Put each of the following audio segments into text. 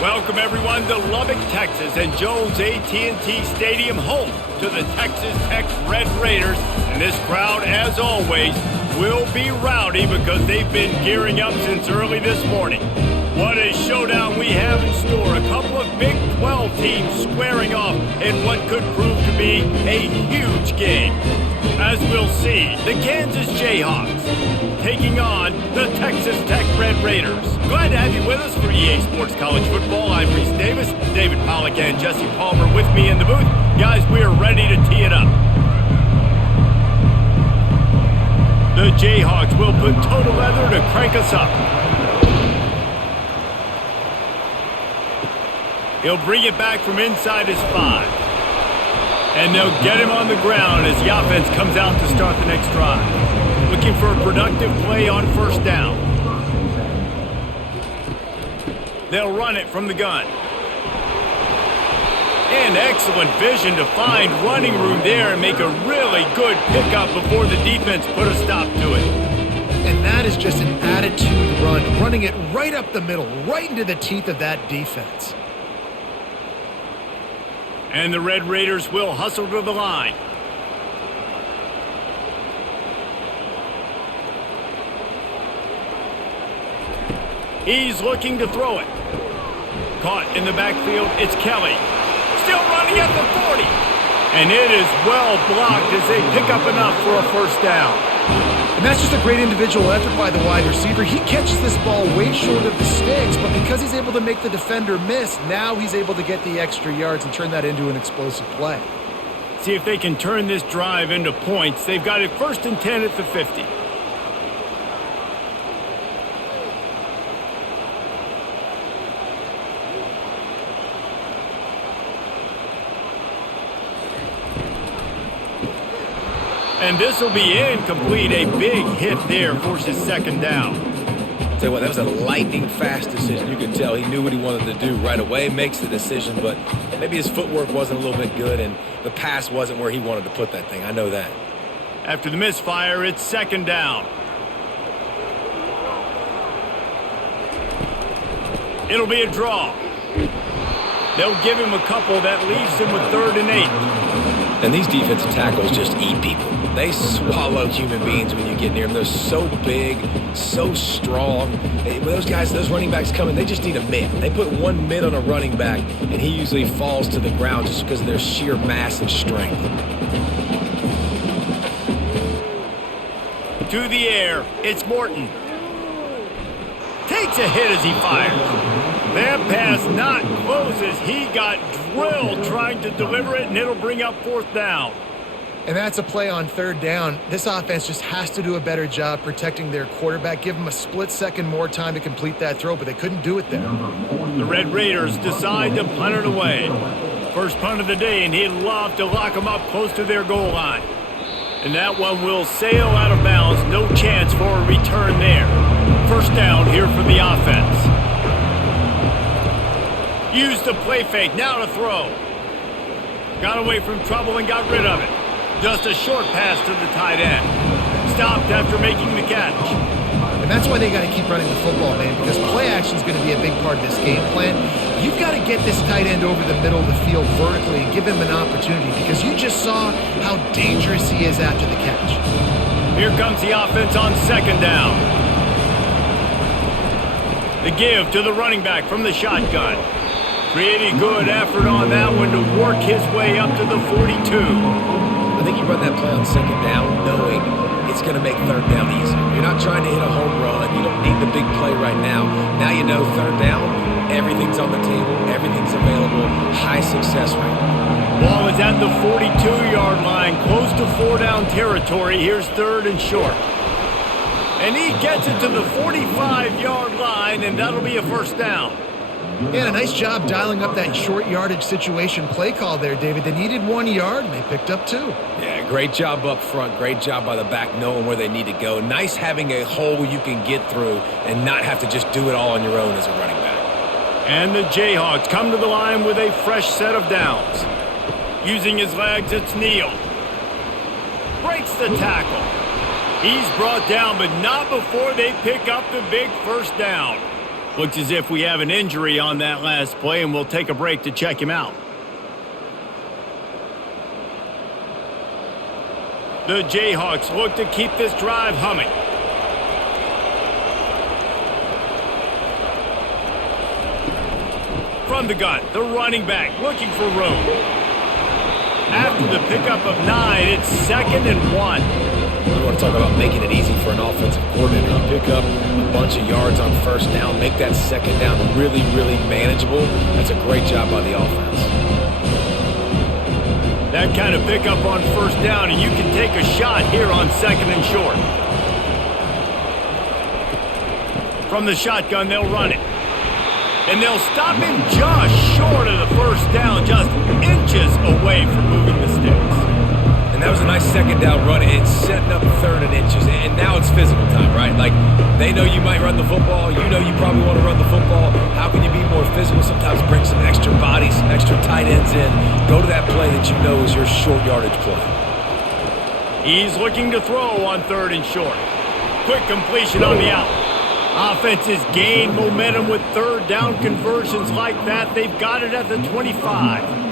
Welcome everyone to Lubbock, Texas and Jones AT&T Stadium, home to the Texas Tech Red Raiders. And this crowd, as always, will be rowdy because they've been gearing up since early this morning. What a showdown we have in store. A couple of Big 12 teams squaring off in what could prove to be a huge game. As we'll see, the Kansas Jayhawks taking on the Texas Tech Red Raiders. Glad to have you with us for EA Sports College Football. I'm Reese Davis, David Pollack and Jesse Palmer with me in the booth. Guys, we are ready to tee it up. The Jayhawks will put total leather to crank us up. He'll bring it back from inside his 5. And they'll get him on the ground as the offense comes out to start the next drive. Looking for a productive play on first down. They'll run it from the gun. And excellent vision to find running room there and make a really good pickup before the defense put a stop to it. And that is just an attitude run, running it right up the middle, right into the teeth of that defense. And the Red Raiders will hustle to the line. He's looking to throw it. Caught in the backfield, it's Kelly. Still running at the 40. And it is well blocked as they pick up enough for a first down. And that's just a great individual effort by the wide receiver. He catches this ball way short of the sticks, but because he's able to make the defender miss, now he's able to get the extra yards and turn that into an explosive play. See if they can turn this drive into points. They've got it 1st and 10 at the 50. And this will be incomplete. A big hit there forces second down. Tell you what, that was a lightning-fast decision. You could tell he knew what he wanted to do right away, makes the decision, but maybe his footwork wasn't a little bit good, and the pass wasn't where he wanted to put that thing. I know that. After the misfire, it's second down. It'll be a draw. They'll give him a couple. That leaves him with 3rd and 8. And these defensive tackles just eat people. They swallow human beings when you get near them. They're so big, so strong. When those guys, those running backs come in, they just need a mitt. They put one mitt on a running back, and he usually falls to the ground just because of their sheer mass and strength. To the air, it's Morton. Takes a hit as he fires. That pass not close as he got drilled trying to deliver it, and it'll bring up 4th down. And that's a play on 3rd down. This offense just has to do a better job protecting their quarterback. Give him a split second more time to complete that throw, but they couldn't do it there. The Red Raiders decide to punt it away. First punt of the day, and he'd love to lock them up close to their goal line. And that one will sail out of bounds. No chance for a return there. First down here for the offense. Used the play fake, now to throw. Got away from trouble and got rid of it. Just a short pass to the tight end. Stopped after making the catch. And that's why they got to keep running the football, man, because play action is going to be a big part of this game plan. You've got to get this tight end over the middle of the field vertically and give him an opportunity, because you just saw how dangerous he is after the catch. Here comes the offense on second down. The give to the running back from the shotgun. Pretty good effort on that one to work his way up to the 42. I think you run that play on second down knowing it's going to make 3rd down easier. You're not trying to hit a home run. You don't need the big play right now. Now you know 3rd down, everything's on the table, everything's available, high success rate. Ball is at the 42-yard line, close to 4-down territory. Here's 3rd and short. And he gets it to the 45-yard line, and that'll be a first down. Yeah, a nice job dialing up that short yardage situation play call there, David. They needed 1 yard, and they picked up 2. Yeah, great job up front. Great job by the back knowing where they need to go. Nice having a hole you can get through and not have to just do it all on your own as a running back. And the Jayhawks come to the line with a fresh set of downs. Using his legs, it's Neal. Breaks the tackle. He's brought down, but not before they pick up the big first down. Looks as if we have an injury on that last play, and we'll take a break to check him out. The Jayhawks look to keep this drive humming. From the gun, the running back looking for room. After the pickup of 9, it's 2nd and 1. We want to talk about making it easy for an offensive coordinator. You pick up a bunch of yards on first down, make that second down really, really manageable. That's a great job by the offense. That kind of pickup on first down, and you can take a shot here on 2nd and short. From the shotgun, they'll run it. And they'll stop him just short of the first down, just inches away from moving the sticks. And that was a nice second down run. It's setting up 3rd and inches, and now it's physical time, right? Like, they know you might run the football. You know you probably want to run the football. How can you be more physical? Sometimes bring some extra bodies, some extra tight ends in. Go to that play that you know is your short yardage play. He's looking to throw on 3rd and short. Quick completion on the out. Offenses gain momentum with 3rd down conversions like that. They've got it at the 25.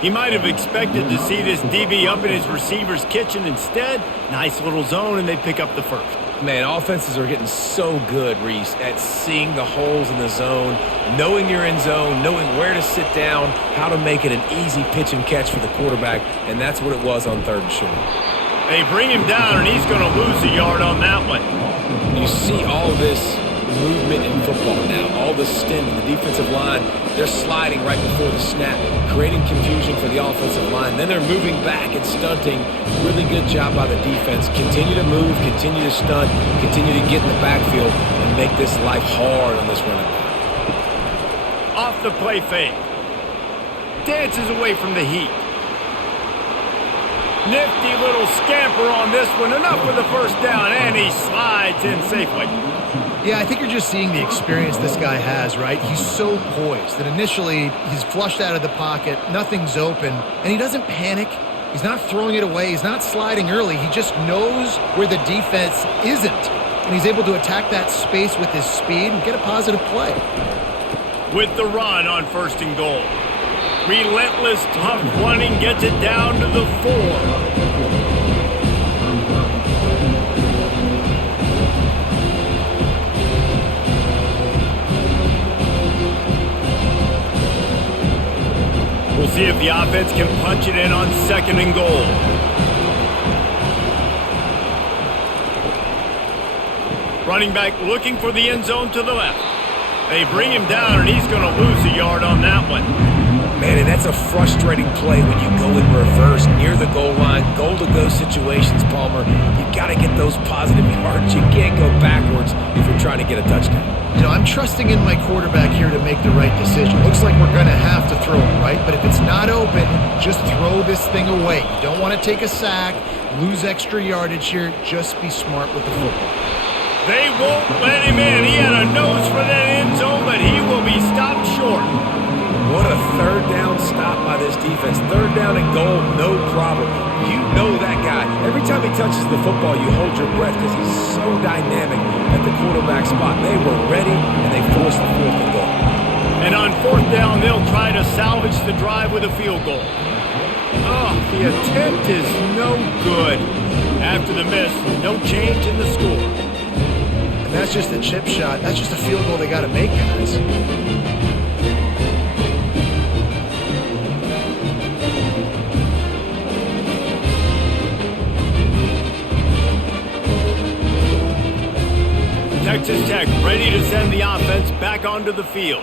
He might have expected to see this DB up in his receiver's kitchen. Instead, nice little zone, and they pick up the first. Man, offenses are getting so good, Reese, at seeing the holes in the zone, knowing you're in zone, knowing where to sit down, how to make it an easy pitch and catch for the quarterback, and that's what it was on 3rd and short. They bring him down, and he's going to lose a yard on that one. You see all this movement in football now, all the stint, the defensive line, they're sliding right before the snap, creating confusion for the offensive line. Then they're moving back and stunting. Really good job by the defense. Continue to move, continue to stunt, continue to get in the backfield and make this life hard on this running back. Off the play fake. Dances away from the heat. Nifty little scamper on this one. Enough for the first down, and he slides in safely. Yeah, I think you're just seeing the experience this guy has, right? He's so poised that initially he's flushed out of the pocket, nothing's open, and he doesn't panic. He's not throwing it away. He's not sliding early. He just knows where the defense isn't, and he's able to attack that space with his speed and get a positive play. With the run on 1st and goal. Relentless, tough running gets it down to the 4. We'll see if the offense can punch it in on 2nd and goal. Running back looking for the end zone to the left. They bring him down, and he's going to lose a yard on that one. Man, and that's a frustrating play when you go in reverse near the goal line, goal-to-go situations, Palmer. You've got to get those positive yards. You can't go backwards if you're trying to get a touchdown. You know, I'm trusting in my quarterback here to make the right decision. Looks like we're going to have to throw it, right? But if it's not open, just throw this thing away. You don't want to take a sack, lose extra yardage here. Just be smart with the football. They won't let him in. He had a nose for that end zone, but he will be stopped short. What a 3rd down stop by this defense. 3rd down and goal, no problem. You know that guy. Every time he touches the football, you hold your breath because he's so dynamic at the quarterback spot. They were ready, and they forced the 4th and goal. And on 4th down, they'll try to salvage the drive with a field goal. Oh, the attempt is no good. After the miss, no change in the score. And that's just a chip shot. That's just a field goal they got to make, guys. Texas Tech ready to send the offense back onto the field.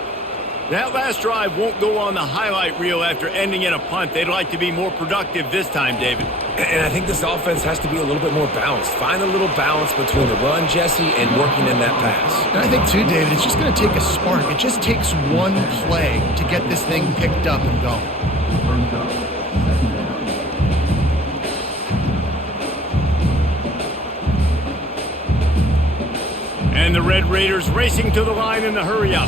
That last drive won't go on the highlight reel after ending in a punt. They'd like to be more productive this time, David. And I think this offense has to be a little bit more balanced. Find a little balance between the run, Jesse, and working in that pass. And I think, too, David, it's just going to take a spark. It just takes one play to get this thing picked up and going. And the Red Raiders racing to the line in the hurry-up.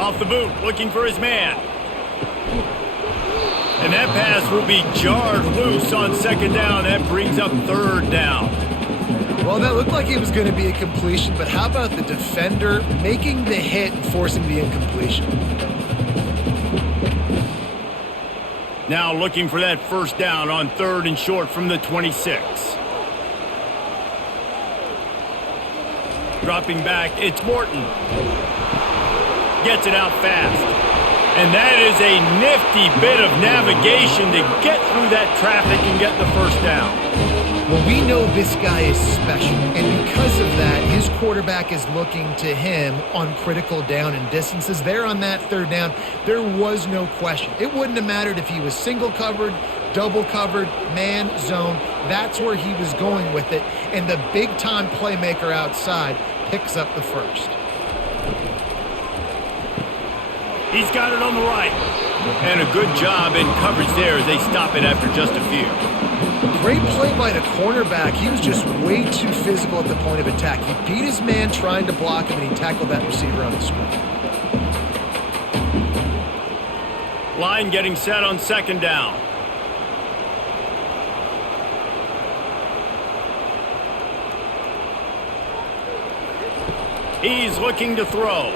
Off the boot, looking for his man. And that pass will be jarred loose on second down. That brings up third down. Well, that looked like it was going to be a completion, but how about the defender making the hit and forcing the incompletion? Now looking for that first down on third and short from the 26. Dropping back, it's Morton. Gets it out fast. And that is a nifty bit of navigation to get through that traffic and get the first down. Well, we know this guy is special, and because of that, his quarterback is looking to him on critical down and distances. There on that third down, there was no question. It wouldn't have mattered if he was single covered, double covered, man, zone. That's where he was going with it, and the big-time playmaker outside picks up the first. He's got it on the right. And a good job in coverage there as they stop it after just a few. Great play by the cornerback. He was just way too physical at the point of attack. He beat his man trying to block him, and he tackled that receiver on the screen. Line getting set on second down. He's looking to throw.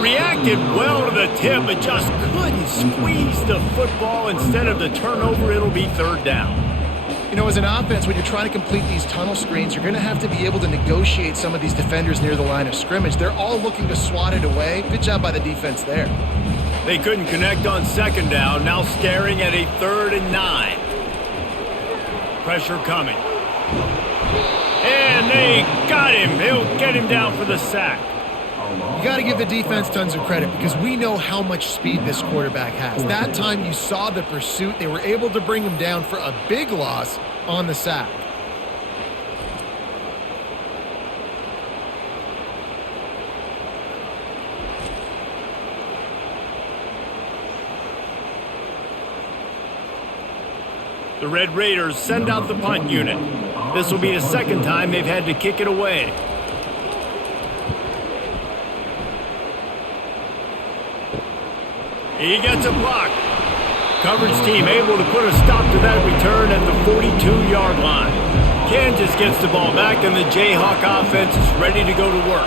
Reacted well to the tip, but just couldn't squeeze the football. Instead of the turnover, it'll be third down. You know, as an offense, when you're trying to complete these tunnel screens, you're going to have to be able to negotiate some of these defenders near the line of scrimmage. They're all looking to swat it away. Good job by the defense there. They couldn't connect on second down, now staring at a 3rd and 9. Pressure coming. And they got him. He'll get him down for the sack. You got to give the defense tons of credit because we know how much speed this quarterback has. That time you saw the pursuit. They were able to bring him down for a big loss on the sack. The Red Raiders send out the punt unit. This will be the second time they've had to kick it away. He gets a block. Coverage team able to put a stop to that return at the 42-yard line. Kansas gets the ball back, and the Jayhawk offense is ready to go to work.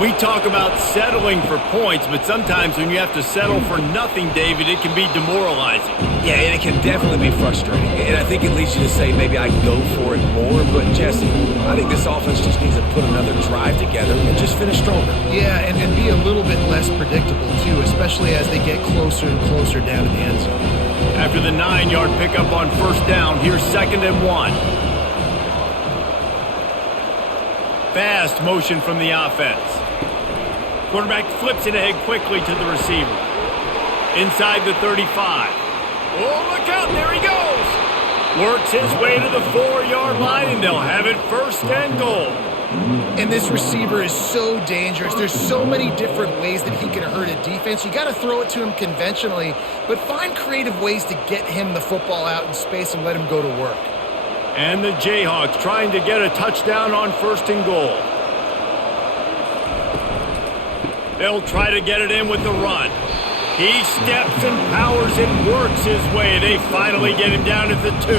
We talk about settling for points, but sometimes when you have to settle for nothing, David, it can be demoralizing. Yeah, and it can definitely be frustrating. And I think it leads you to say maybe I can go for it more. But, Jesse, I think this offense just needs to put another drive together and just finish stronger. Yeah, and be a little bit less predictable, too, especially as they get closer and closer down to the end zone. After the 9-yard pickup on first down, here's 2nd and 1. Fast motion from the offense. Quarterback flips it ahead quickly to the receiver. Inside the 35. Oh, look out, there he goes. Works his way to the 4-yard line, and they'll have it 1st and goal. And this receiver is so dangerous. There's so many different ways that he can hurt a defense. You got to throw it to him conventionally, but find creative ways to get him the football out in space and let him go to work. And the Jayhawks trying to get a touchdown on 1st and goal. They'll try to get it in with the run. He steps and powers and works his way. They finally get him down at the 2.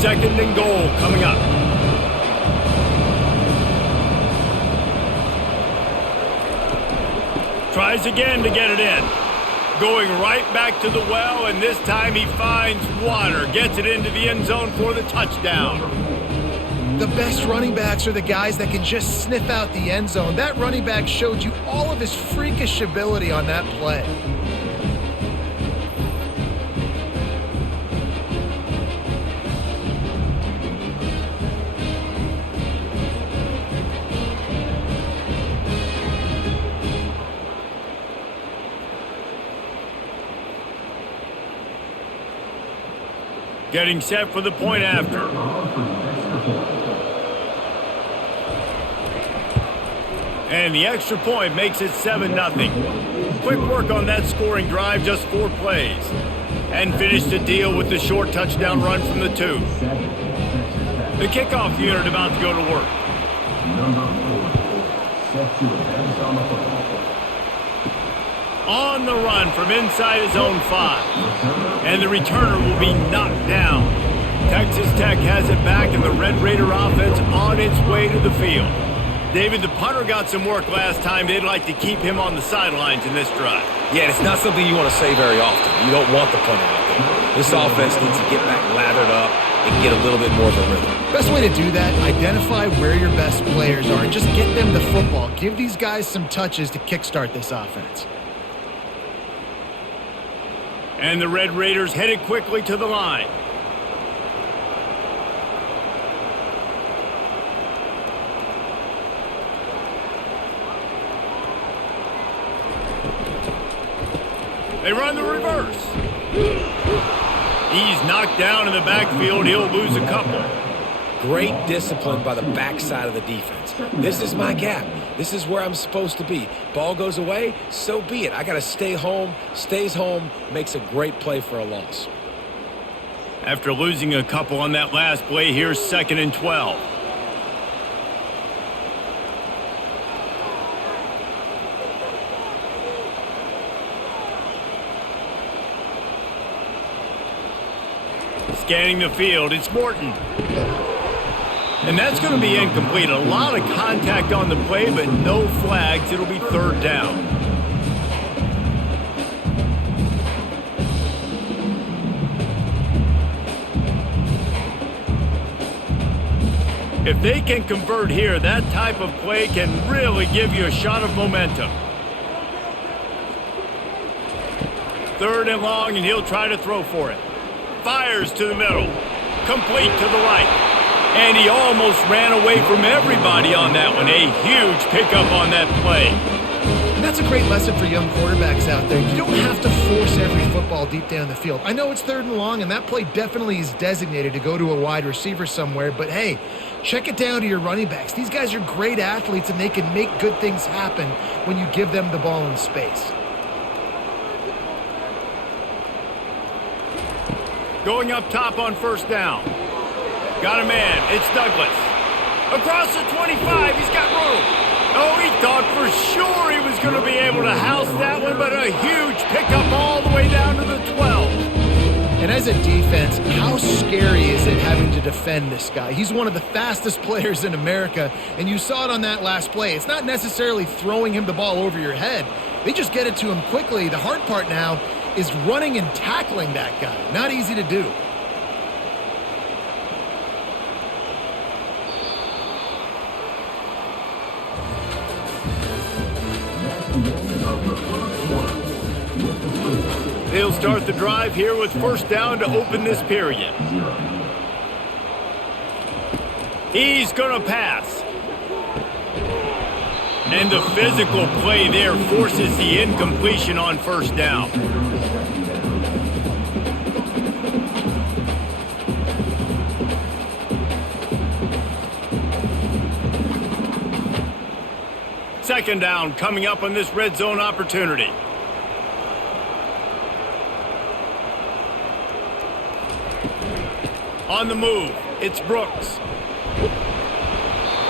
2nd and goal coming up. Tries again to get it in. Going right back to the well, and this time he finds water. Gets it into the end zone for the touchdown. The best running backs are the guys that can just sniff out the end zone. That running back showed you all of his freakish ability on that play. Getting set for the point after. And the extra point makes it 7-0. Quick work on that scoring drive, just 4 plays. And finished the deal with the short touchdown run from the 2. The kickoff unit about to go to work. Number 4, set to advance on the football. On the run from inside his own 5. And the returner will be knocked down. Texas Tech has it back, and the Red Raider offense on its way to the field. David, the punter got some work last time. They'd like to keep him on the sidelines in this drive. Yeah, and it's not something you want to say very often. You don't want the punter out there. This offense needs to get back lathered up and get a little bit more of a rhythm. Best way to do that, identify where your best players are and just get them the football. Give these guys some touches to kickstart this offense. And the Red Raiders headed quickly to the line. They run the reverse. He's knocked down in the backfield. He'll lose a couple. Great discipline by the backside of the defense. This is my gap. This is where I'm supposed to be. Ball goes away, so be it. I got to stay home. Stays home, makes a great play for a loss. After losing a couple on that last play, here's 2nd and 12. Scanning the field, it's Morton. And that's going to be incomplete. A lot of contact on the play, but no flags. It'll be 3rd down. If they can convert here, that type of play can really give you a shot of momentum. 3rd and long, and he'll try to throw for it. Fires to the middle. Complete to the right. And he almost ran away from everybody on that one. A huge pickup on that play. And that's a great lesson for young quarterbacks out there. You don't have to force every football deep down the field. I know it's 3rd and long, and that play definitely is designated to go to a wide receiver somewhere, but hey, check it down to your running backs. These guys are great athletes, and they can make good things happen when you give them the ball in space. Going up top on 1st down. Got a man. It's Douglas. Across the 25. He's got room. Oh, he thought for sure he was going to be able to house that one, but a huge pickup all the way down to the 12. And as a defense, how scary is it having to defend this guy? He's one of the fastest players in America, and you saw it on that last play. It's not necessarily throwing him the ball over your head. They just get it to him quickly. The hard part now is running and tackling that guy. Not easy to do. They'll start the drive here with 1st down to open this period. He's going to pass. And the physical play there forces the incompletion on 1st down. Second down coming up on this red zone opportunity. On the move, it's Brooks.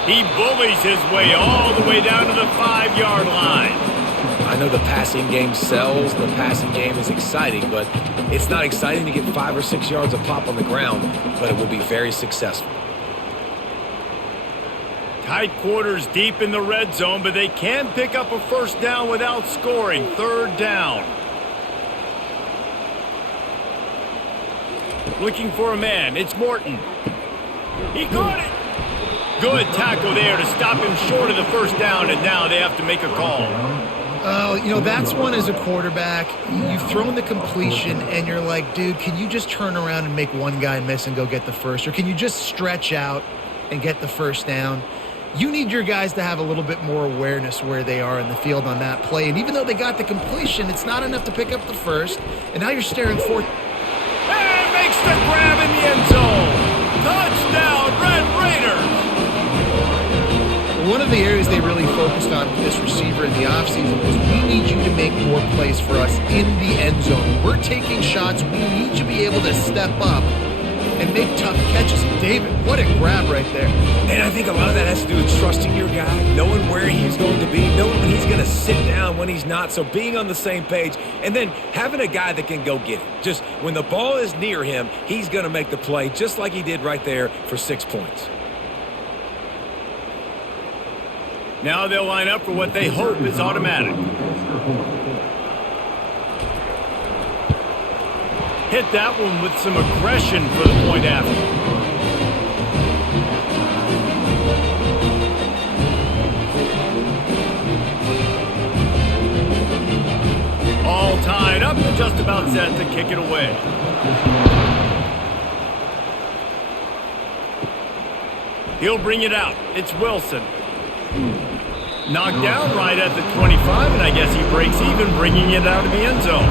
He bullies his way all the way down to the 5-yard line. I know the passing game sells, the passing game is exciting, but it's not exciting to get 5 or 6 yards of pop on the ground, but it will be very successful. Tight quarters deep in the red zone, but they can pick up a 1st down without scoring. 3rd down. Looking for a man. It's Morton. He caught it. Good tackle there to stop him short of the 1st down, and now they have to make a call. You know, that's one as a quarterback. You've thrown the completion, and you're like, dude, can you just turn around and make one guy miss and go get the first? Or can you just stretch out and get the 1st down? You need your guys to have a little bit more awareness where they are in the field on that play. And even though they got the completion, it's not enough to pick up the 1st. And now you're staring forth. And makes the grab in the end zone. Touchdown, Red Raiders. One of the areas they really focused on with this receiver in the offseason was we need you to make more plays for us in the end zone. We're taking shots. We need you to be able to step up and make tough catches. David, what a grab right there. And I think a lot of that has to do with trusting your guy, knowing where he's going to be, knowing when he's going to sit down, when he's not, so being on the same page, and then having a guy that can go get it. Just when the ball is near him, he's going to make the play, just like he did right there for 6 points. Now they'll line up for what they hope is automatic. Hit that one with some aggression for the point after. All tied up and just about set to kick it away. He'll bring it out. It's Wilson. Knocked down right at the 25, and I guess he breaks even, bringing it out of the end zone.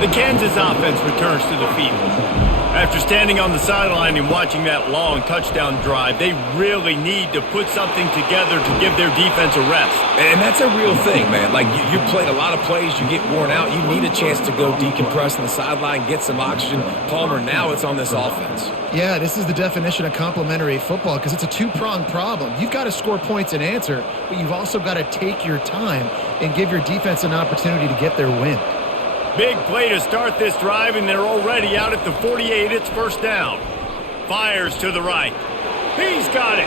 The Kansas offense returns to the field. After standing on the sideline and watching that long touchdown drive, they really need to put something together to give their defense a rest. And that's a real thing, man. Like, you played a lot of plays, you get worn out, you need a chance to go decompress on the sideline, get some oxygen. Palmer, now it's on this offense. Yeah, this is the definition of complementary football because it's a two-pronged problem. You've got to score points and answer, but you've also got to take your time and give your defense an opportunity to get their win. Big play to start this drive, and they're already out at the 48. It's first down. Fires to the right. He's got it.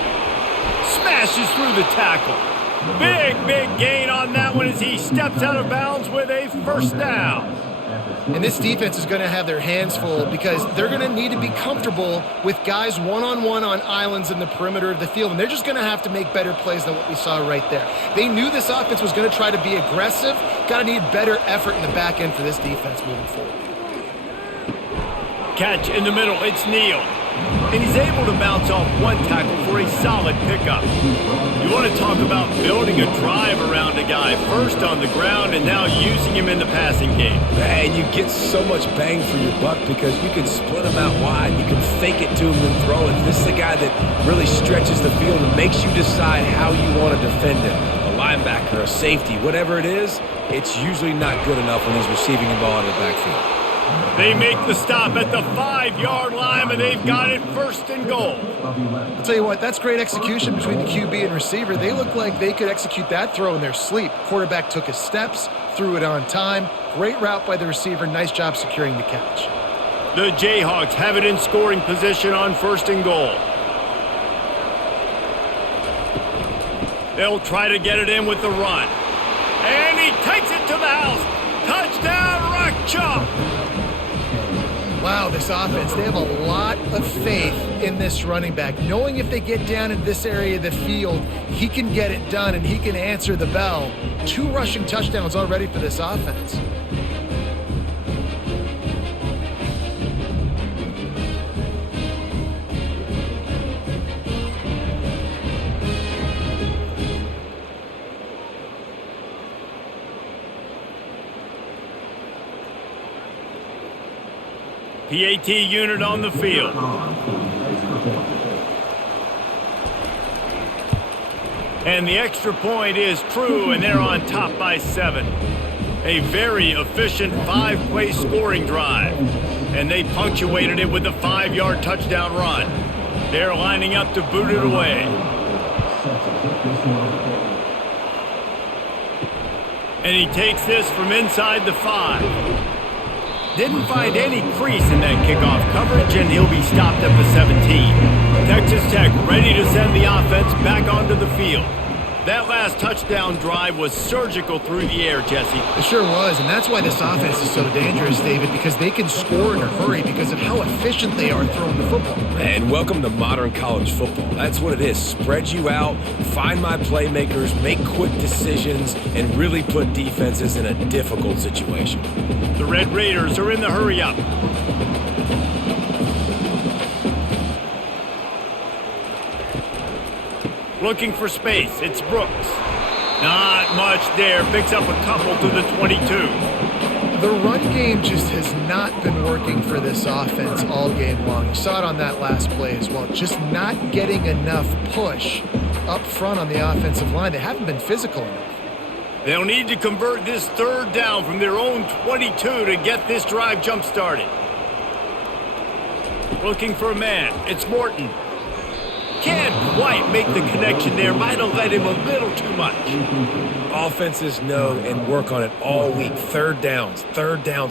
Smashes through the tackle. Big gain on that one as he steps out of bounds with a first down. And this defense is going to have their hands full because they're going to need to be comfortable with guys one-on-one on islands in the perimeter of the field. And they're just going to have to make better plays than what we saw right there. They knew this offense was going to try to be aggressive. Got to need better effort in the back end for this defense moving forward. Catch in the middle. It's Neal. And he's able to bounce off one tackle for a solid pickup. You want to talk about building a drive around a guy, first on the ground and now using him in the passing game. And you get so much bang for your buck because you can split him out wide, you can fake it to him and throw it. This is a guy that really stretches the field and makes you decide how you want to defend him. A linebacker, a safety, whatever it is, it's usually not good enough when he's receiving the ball in the backfield. They make the stop at the 5-yard line, and they've got it first and goal. I'll tell you what, that's great execution between the QB and receiver. They look like they could execute that throw in their sleep. Quarterback took his steps, threw it on time. Great route by the receiver. Nice job securing the catch. The Jayhawks have it in scoring position on first and goal. They'll try to get it in with the run. And he takes it to the house. Touchdown, Rock Chalk. Wow, this offense, they have a lot of faith in this running back. Knowing if they get down in this area of the field, he can get it done and he can answer the bell. 2 rushing touchdowns already for this offense. PAT unit on the field. And the extra point is true, and they're on top by 7. A very efficient 5-play scoring drive. And they punctuated it with a 5-yard touchdown run. They're lining up to boot it away. And he takes this from inside the 5. Didn't find any crease in that kickoff coverage, and he'll be stopped at the 17. Texas Tech ready to send the offense back onto the field. That last touchdown drive was surgical through the air, Jesse. It sure was, and that's why this offense is so dangerous, David, because they can score in a hurry because of how efficient they are throwing the football. And welcome to modern college football. That's what it is. Spread you out, find my playmakers, make quick decisions, and really put defenses in a difficult situation. The Red Raiders are in the hurry-up. Looking for space. It's Brooks. Not much there. Picks up a couple to the 22. The run game just has not been working for this offense all game long. You saw it on that last play as well. Just not getting enough push up front on the offensive line. They haven't been physical enough. They'll need to convert this third down from their own 22 to get this drive jump-started. Looking for a man. It's Morton. Can't quite make the connection there. Might have led him a little too much. Offenses know and work on it all week. Third downs.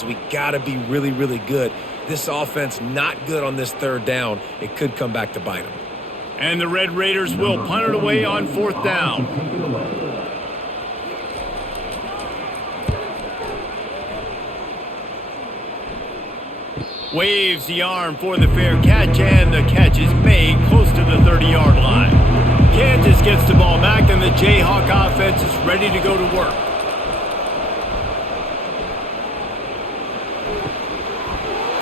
We got to be really, really good. This offense not good on this third down. It could come back to bite them. And the Red Raiders will punt it away on 4th down. Waves the arm for the fair catch, and the catch is made close to the 30-yard line. Kansas gets the ball back, and the Jayhawk offense is ready to go to work.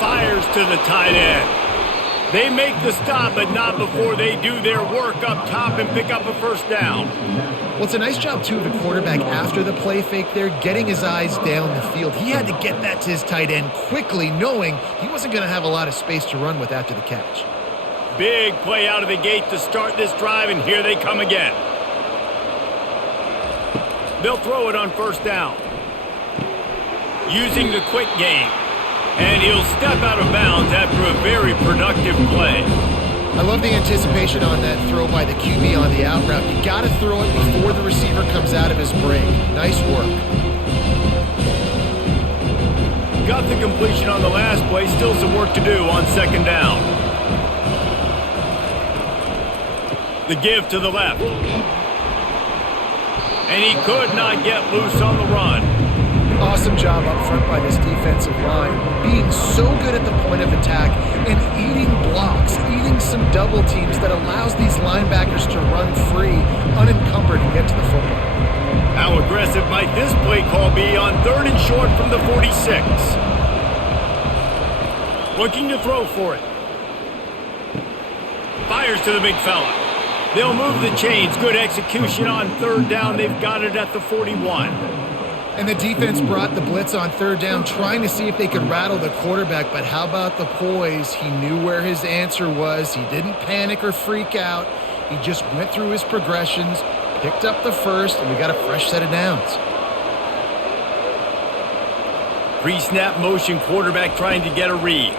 Fires to the tight end. They make the stop, but not before they do their work up top and pick up a first down. Well, it's a nice job, too, of the quarterback after the play fake there, getting his eyes down the field. He had to get that to his tight end quickly, knowing he wasn't going to have a lot of space to run with after the catch. Big play out of the gate to start this drive, and here they come again. They'll throw it on 1st down. Using the quick game. And he'll step out of bounds after a very productive play. I love the anticipation on that throw by the QB on the out route. You got to throw it before the receiver comes out of his break. Nice work. Got the completion on the last play. Still some work to do on 2nd down. The give to the left. And he could not get loose on the run. Awesome job up front by this defensive line, being so good at the point of attack and eating blocks, eating some double teams that allows these linebackers to run free, unencumbered, and get to the football. How aggressive might this play call be on 3rd and short from the 46? Looking to throw for it. Fires to the big fella. They'll move the chains. Good execution on 3rd down. They've got it at the 41. And the defense brought the blitz on 3rd down, trying to see if they could rattle the quarterback. But how about the poise? He knew where his answer was. He didn't panic or freak out. He just went through his progressions, picked up the first, and we got a fresh set of downs. Pre-snap motion quarterback trying to get a read.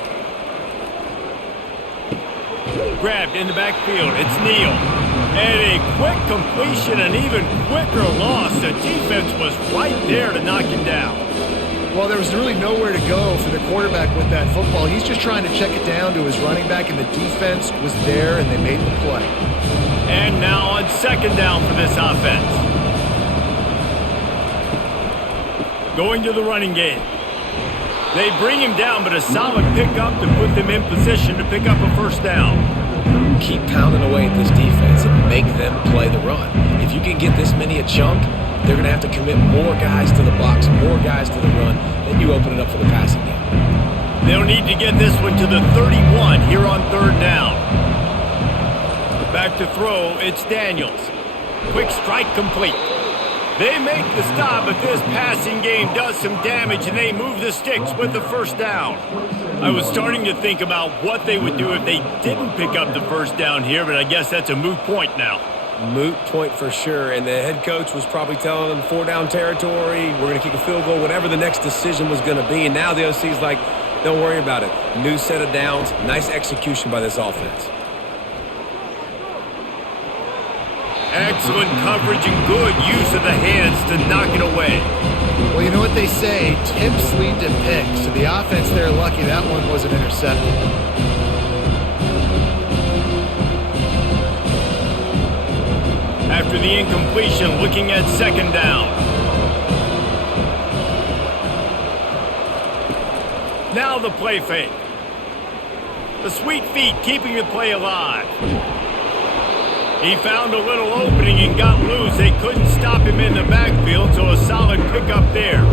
Grabbed in the backfield. It's Neal. And a quick completion, an even quicker loss. The defense was right there to knock him down. Well, there was really nowhere to go for the quarterback with that football. He's just trying to check it down to his running back, and the defense was there, and they made the play. And now on 2nd down for this offense. Going to the running game. They bring him down, but a solid pickup to put them in position to pick up a first down. Keep pounding away at this defense and make them play the run. If you can get this many a chunk, they're going to have to commit more guys to the box, more guys to the run, then you open it up for the passing game. They'll need to get this one to the 31 here on 3rd down. Back to throw, it's Daniels. Quick strike complete. They make the stop, but this passing game does some damage, and they move the sticks with the first down. I was starting to think about what they would do if they didn't pick up the first down here, but I guess that's a moot point now. Moot point for sure, and the head coach was probably telling them 4-down territory, we're going to kick a field goal, whatever the next decision was going to be, and now the OC's like, don't worry about it. New set of downs, nice execution by this offense. Excellent coverage and good use of the hands to knock it away. Well, you know what they say, tips lead to picks. So the offense there, lucky that one wasn't intercepted. After the incompletion, looking at 2nd down. Now the play fake. The sweet feet keeping the play alive. He found a little opening and got loose. They couldn't stop him in the backfield, so a solid pickup there.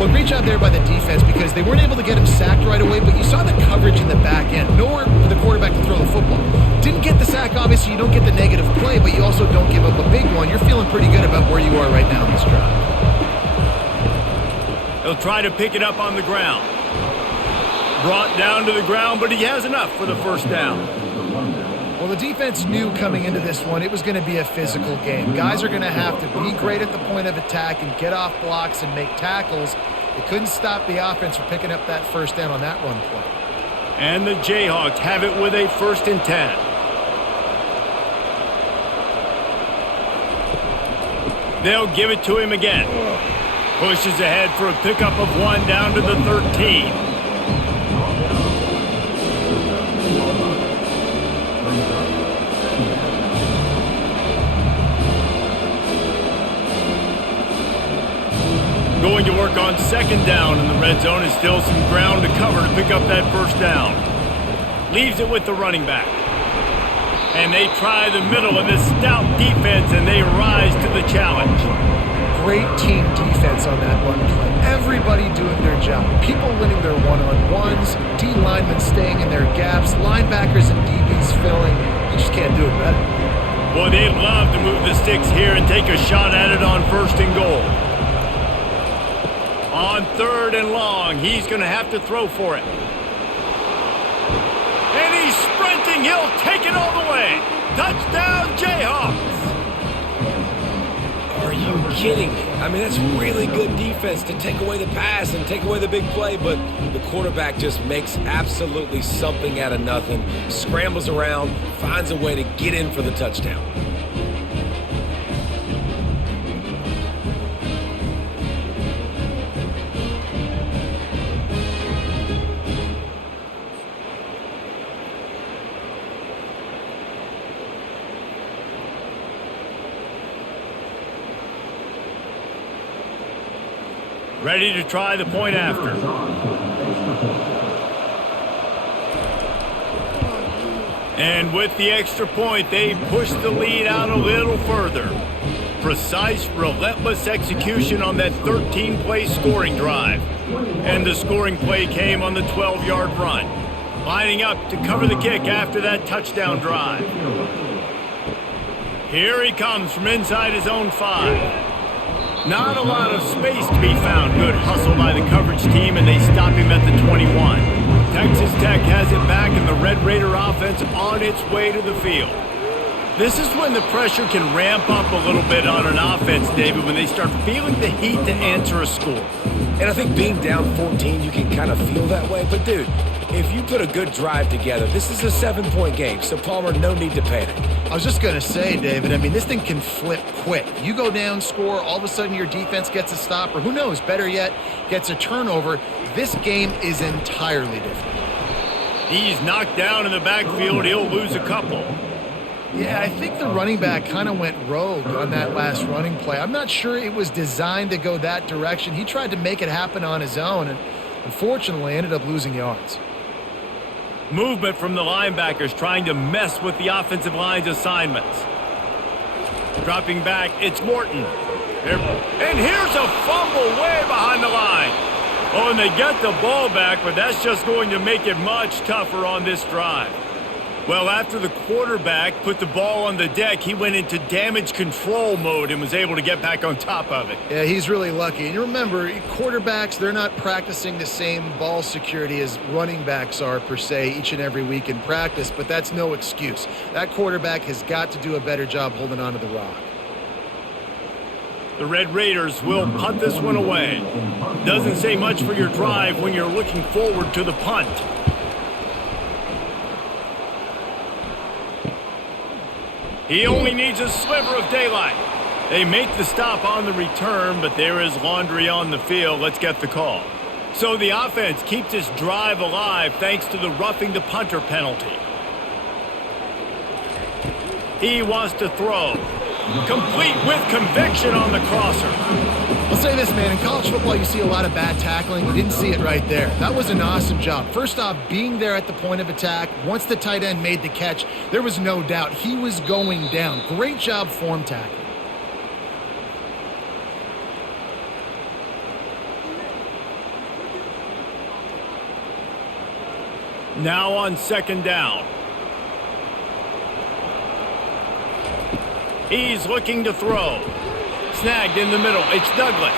Well, reach out there by the defense because they weren't able to get him sacked right away, but you saw the coverage in the back end. Nowhere for the quarterback to throw the football. Didn't get the sack, obviously. You don't get the negative play, but you also don't give up a big one. You're feeling pretty good about where you are right now in this drive. He'll try to pick it up on the ground. Brought down to the ground, but he has enough for the first down. Well, the defense knew coming into this one it was going to be a physical game. Guys are going to have to be great at the point of attack and get off blocks and make tackles. They couldn't stop the offense from picking up that first down on that run play. And the Jayhawks have it with a 1st and 10. They'll give it to him again. Pushes ahead for a pickup of 1 down to the 13. Going to work on 2nd down in the red zone, and still some ground to cover to pick up that 1st down. Leaves it with the running back. And they try the middle of this stout defense, and they rise to the challenge. Great team defense on that run play. Everybody doing their job. People winning their one-on-ones, D linemen staying in their gaps, linebackers and DBs filling. You just can't do it better. Boy, they'd love to move the sticks here and take a shot at it on 1st and goal. On 3rd and long, he's going to have to throw for it. And he's sprinting. He'll take it all the way. Touchdown, Jayhawks. Are you kidding me? I mean, that's really good defense to take away the pass and take away the big play, but the quarterback just makes absolutely something out of nothing, scrambles around, finds a way to get in for the touchdown. Ready to try the point after. And with the extra point, they push the lead out a little further. Precise, relentless execution on that 13-play scoring drive. And the scoring play came on the 12-yard run. Lining up to cover the kick after that touchdown drive. Here he comes from inside his own 5. Not a lot of space to be found. Good hustle by the coverage team, and they stop him at the 21. Texas Tech has it back, and the Red Raider offense on its way to the field. This is when the pressure can ramp up a little bit on an offense, David, when they start feeling the heat to answer a score. And I think being down 14, you can kind of feel that way. But, dude, if you put a good drive together, this is a 7-point game. So, Palmer, no need to panic. I was just going to say, David, I mean, this thing can flip quick. You go down, score, all of a sudden your defense gets a stop, or who knows, better yet, gets a turnover. This game is entirely different. He's knocked down in the backfield. He'll lose a couple. Yeah, I think the running back kind of went rogue on that last running play. I'm not sure it was designed to go that direction. He tried to make it happen on his own, and unfortunately ended up losing yards. Movement from the linebackers trying to mess with the offensive line's assignments. Dropping back, it's Morton. And here's a fumble way behind the line. Oh, and they get the ball back, but that's just going to make it much tougher on this drive. Well, after the quarterback put the ball on the deck, he went into damage control mode and was able to get back on top of it. Yeah, he's really lucky. And you remember, quarterbacks, they're not practicing the same ball security as running backs are, per se, each and every week in practice, but that's no excuse. That quarterback has got to do a better job holding on to the rock. The Red Raiders will punt this one away. Doesn't say much for your drive when you're looking forward to the punt. He only needs a sliver of daylight. They make the stop on the return, but there is laundry on the field. Let's get the call. So the offense keeps this drive alive thanks to the roughing the punter penalty. He wants to throw. Complete with conviction on the crosser. I'll say this, man. In college football, you see a lot of bad tackling. You didn't see it right there. That was an awesome job. First off, being there at the point of attack. Once the tight end made the catch, there was no doubt he was going down. Great job form tackling. Now on 2nd down. He's looking to throw. Snagged in the middle. It's Douglas.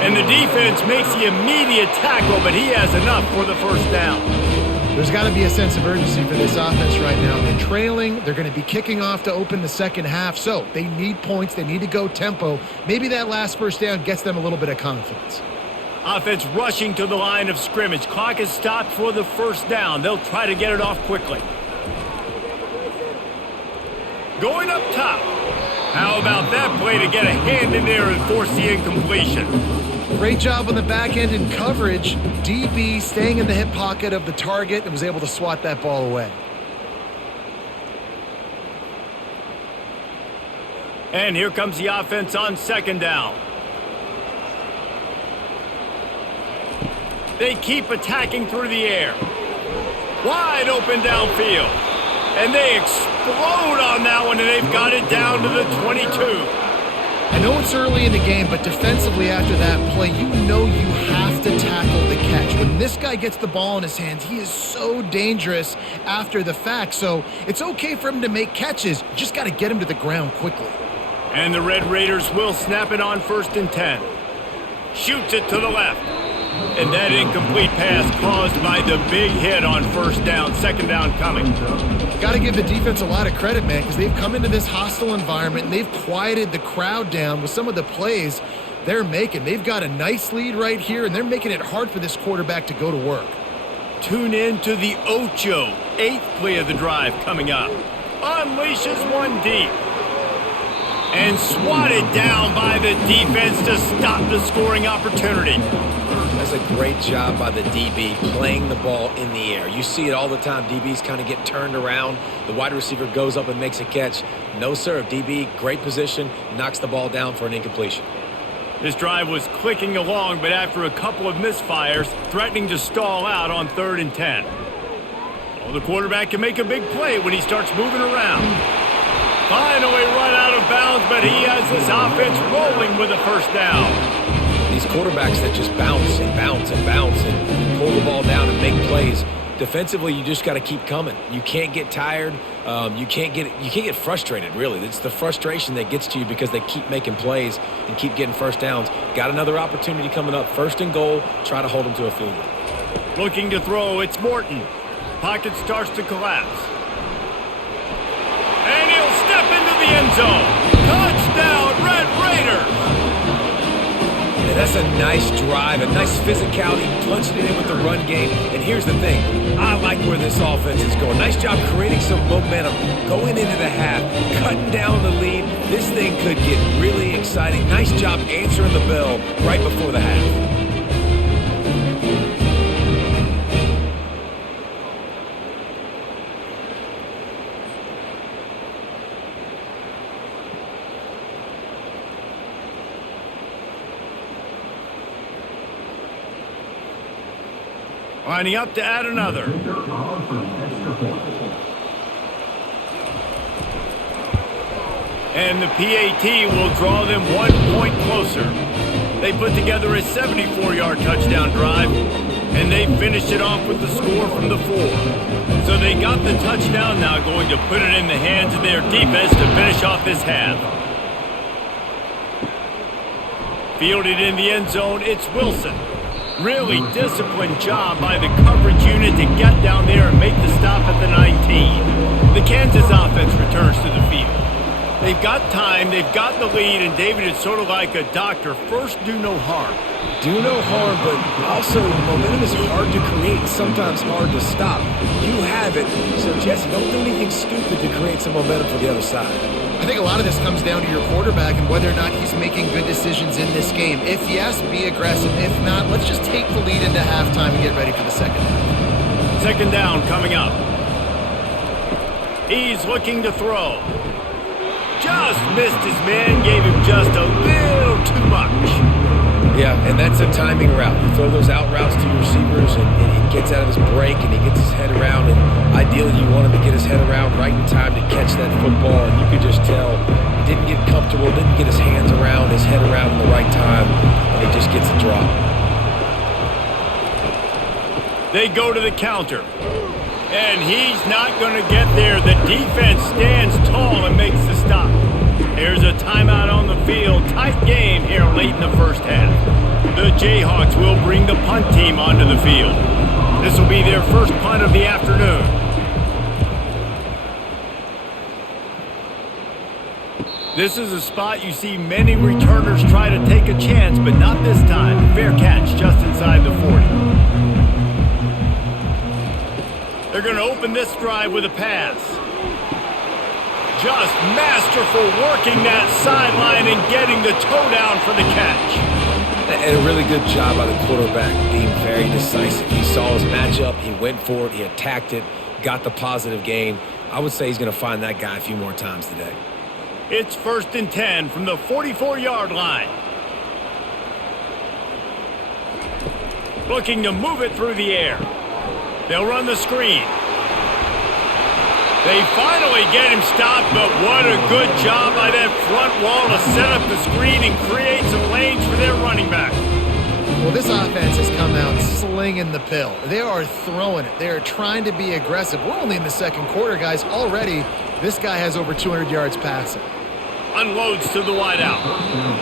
And the defense makes the immediate tackle, but he has enough for the 1st down. There's got to be a sense of urgency for this offense right now. They're trailing. They're going to be kicking off to open the second half. So they need points. They need to go tempo. Maybe that last 1st down gets them a little bit of confidence. Offense rushing to the line of scrimmage. Clock is stopped for the first down. They'll try to get it off quickly. Going up top. How about that play to get a hand in there and force the incompletion? Great job on the back end in coverage. DB staying in the hip pocket of the target and was able to swat that ball away. And here comes the offense on second down. They keep attacking through the air. Wide open downfield. And they explode on that one, and they've got it down to the 22. I know it's early in the game, but defensively after that play, you know you have to tackle the catch. When this guy gets the ball in his hands, he is so dangerous after the fact. So it's okay for him to make catches. You just got to get him to the ground quickly. And the Red Raiders will snap it on 1st and 10. Shoots it to the left. And that incomplete pass caused by the big hit on first down. Second down coming. Got to give the defense a lot of credit, man, because they've come into this hostile environment and they've quieted the crowd down with some of the plays they're making. They've got a nice lead right here, and they're making it hard for this quarterback to go to work. Tune in to the Ocho. 8th play of the drive coming up. Unleashes one deep. And swatted down by the defense to stop the scoring opportunity. That's a great job by the DB playing the ball in the air. You see it all the time. DBs kind of get turned around. The wide receiver goes up and makes a catch. No, sir. DB, great position, knocks the ball down for an incompletion. This drive was clicking along, but after a couple of misfires, threatening to stall out on 3rd and 10. Well, the quarterback can make a big play when he starts moving around. Finally run out of bounds, but he has this offense rolling with a first down. These quarterbacks that just bounce and bounce and bounce and pull the ball down and make plays. Defensively, you just got to keep coming. You can't get tired. You can't get frustrated, really. It's the frustration that gets to you because they keep making plays and keep getting first downs. Got another opportunity coming up. 1st and goal. Try to hold them to a field goal. Looking to throw, it's Morton. Pocket starts to collapse. And he'll step into the end zone. Touchdown, Red Raiders! And that's a nice drive, a nice physicality, punching it in with the run game. And here's the thing. I like where this offense is going. Nice job creating some momentum, going into the half, cutting down the lead. This thing could get really exciting. Nice job answering the bell right before the half. Lining up to add another. And the PAT will draw them 1 point closer. They put together a 74-yard touchdown drive, and they finished it off with the score from the 4. So they got the touchdown, now going to put it in the hands of their defense to finish off this half. Fielded in the end zone, it's Wilson. Really disciplined job by the coverage unit to get down there and make the stop at the 19. The Kansas offense returns to the field. They've got time, they've got the lead, and David is sort of like a doctor. First, do no harm. Do no harm, but also momentum is hard to create, sometimes hard to stop. You have it, so Jesse, don't do anything stupid to create some momentum for the other side. I think a lot of this comes down to your quarterback and whether or not he's making good decisions in this game. If yes, be aggressive. If not, let's just take the lead into halftime and get ready for the second half. Second down coming up. He's looking to throw. Just missed his man, gave him just a little too much. Yeah, and that's a timing route. You throw those out routes to your receivers, and he gets out of his break, and he gets his head around, and ideally you want him to get his head around right in time to catch that football, and you could just tell he didn't get comfortable, didn't get his hands around, his head around in the right time, and he just gets a drop. They go to the counter, and he's not going to get there. The defense stands tall and makes the stop. Here's a timeout on the field. Tight game here late in the first half. The Jayhawks will bring the punt team onto the field. This will be their first punt of the afternoon. This is a spot you see many returners try to take a chance, but not this time. Fair catch just inside the 40. They're going to open this drive with a pass. Just masterful working that sideline and getting the toe down for the catch. And a really good job by the quarterback being very decisive. He saw his matchup, he went for it, he attacked it, got the positive gain. I would say he's going to find that guy a few more times today. It's 1st and 10 from the 44-yard line. Looking to move it through the air. They'll run the screen. They finally get him stopped, but what a good job by that front wall to set up the screen and create some lanes for their running back. Well, this offense has come out slinging the pill. They are throwing it. They are trying to be aggressive. We're only in the second quarter, guys. Already, this guy has over 200 yards passing. Unloads to the wide out.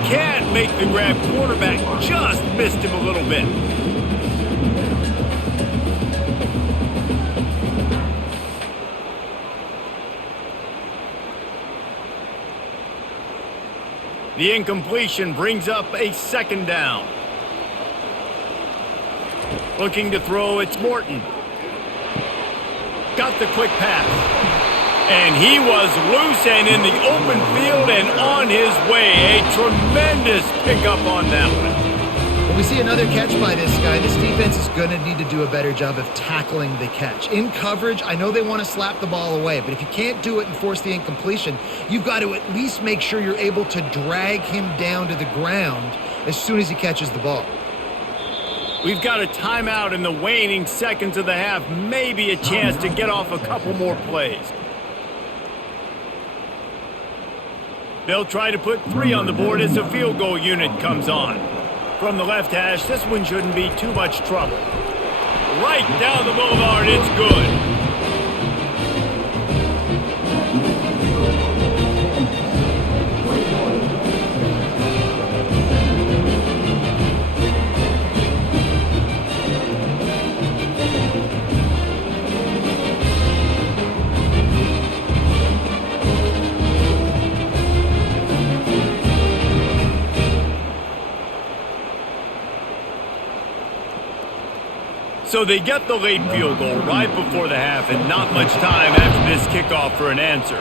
Can't make the grab. Quarterback just missed him a little bit. The incompletion brings up a 2nd down. Looking to throw, it's Morton. Got the quick pass. And he was loose and in the open field and on his way. A tremendous pickup on that one. When we see another catch by this guy, this defense is going to need to do a better job of tackling the catch. In coverage, I know they want to slap the ball away, but if you can't do it and force the incompletion, you've got to at least make sure you're able to drag him down to the ground as soon as he catches the ball. We've got a timeout in the waning seconds of the half. Maybe a chance to get off a couple more plays. They'll try to put 3 on the board as the field goal unit comes on. From the left hash, this one shouldn't be too much trouble. Right down the boulevard, it's good. So they get the late field goal right before the half and not much time after this kickoff for an answer.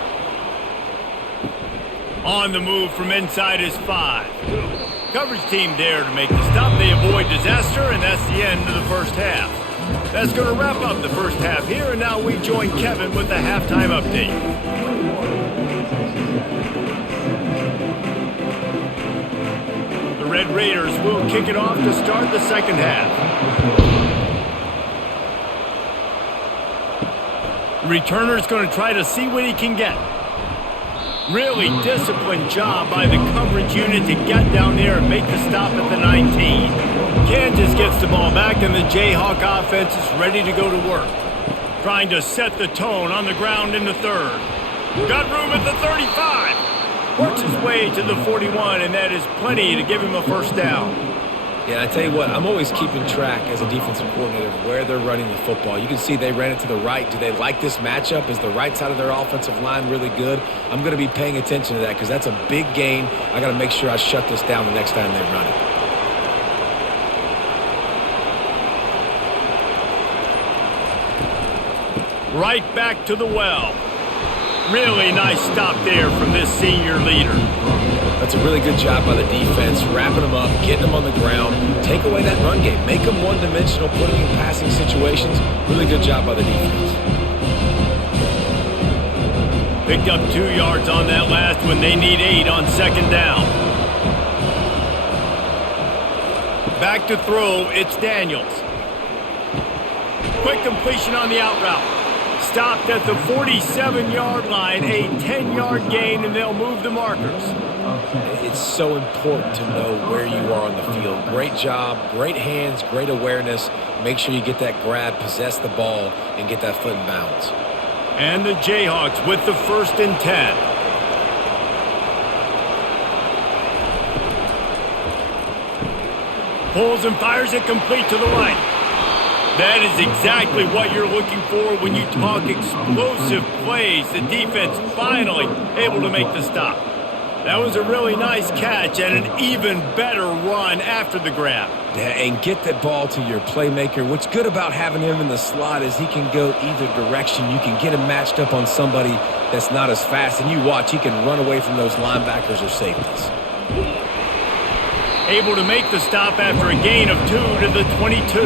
On the move from inside is 5. Coverage team there to make the stop. They avoid disaster, and that's the end of the first half. That's going to wrap up the first half here, and now we join Kevin with the halftime update. The Red Raiders will kick it off to start the second half. Returner's going to try to see what he can get. Really disciplined job by the coverage unit to get down there and make the stop at the 19. Kansas gets the ball back, and the Jayhawk offense is ready to go to work. Trying to set the tone on the ground in the 3rd. Got room at the 35. Works his way to the 41, and that is plenty to give him a first down. Yeah, I tell you what, I'm always keeping track as a defensive coordinator of where they're running the football. You can see they ran it to the right. Do they like this matchup? Is the right side of their offensive line really good? I'm going to be paying attention to that because that's a big gain. I got to make sure I shut this down the next time they run it. Right back to the well. Really nice stop there from this senior leader. That's a really good job by the defense, wrapping them up, getting them on the ground, take away that run game, make them one-dimensional, put them in passing situations. Really good job by the defense. Picked up 2 yards on that last one. They need 8 on 2nd down. Back to throw, it's Daniels. Quick completion on the out route. Stopped at the 47-yard line, a 10-yard gain, and they'll move the markers. It's so important to know where you are on the field. Great job, great hands, great awareness. Make sure you get that grab, possess the ball, and get that foot in bounds. And the Jayhawks with the 1st and 10. Pulls and fires it complete to the right. That is exactly what you're looking for when you talk explosive plays. The defense finally able to make the stop. That was a really nice catch and an even better run after the grab. Yeah, and get that ball to your playmaker. What's good about having him in the slot is he can go either direction. You can get him matched up on somebody that's not as fast, and you watch, he can run away from those linebackers or safeties. Able to make the stop after a gain of 2 to the 22.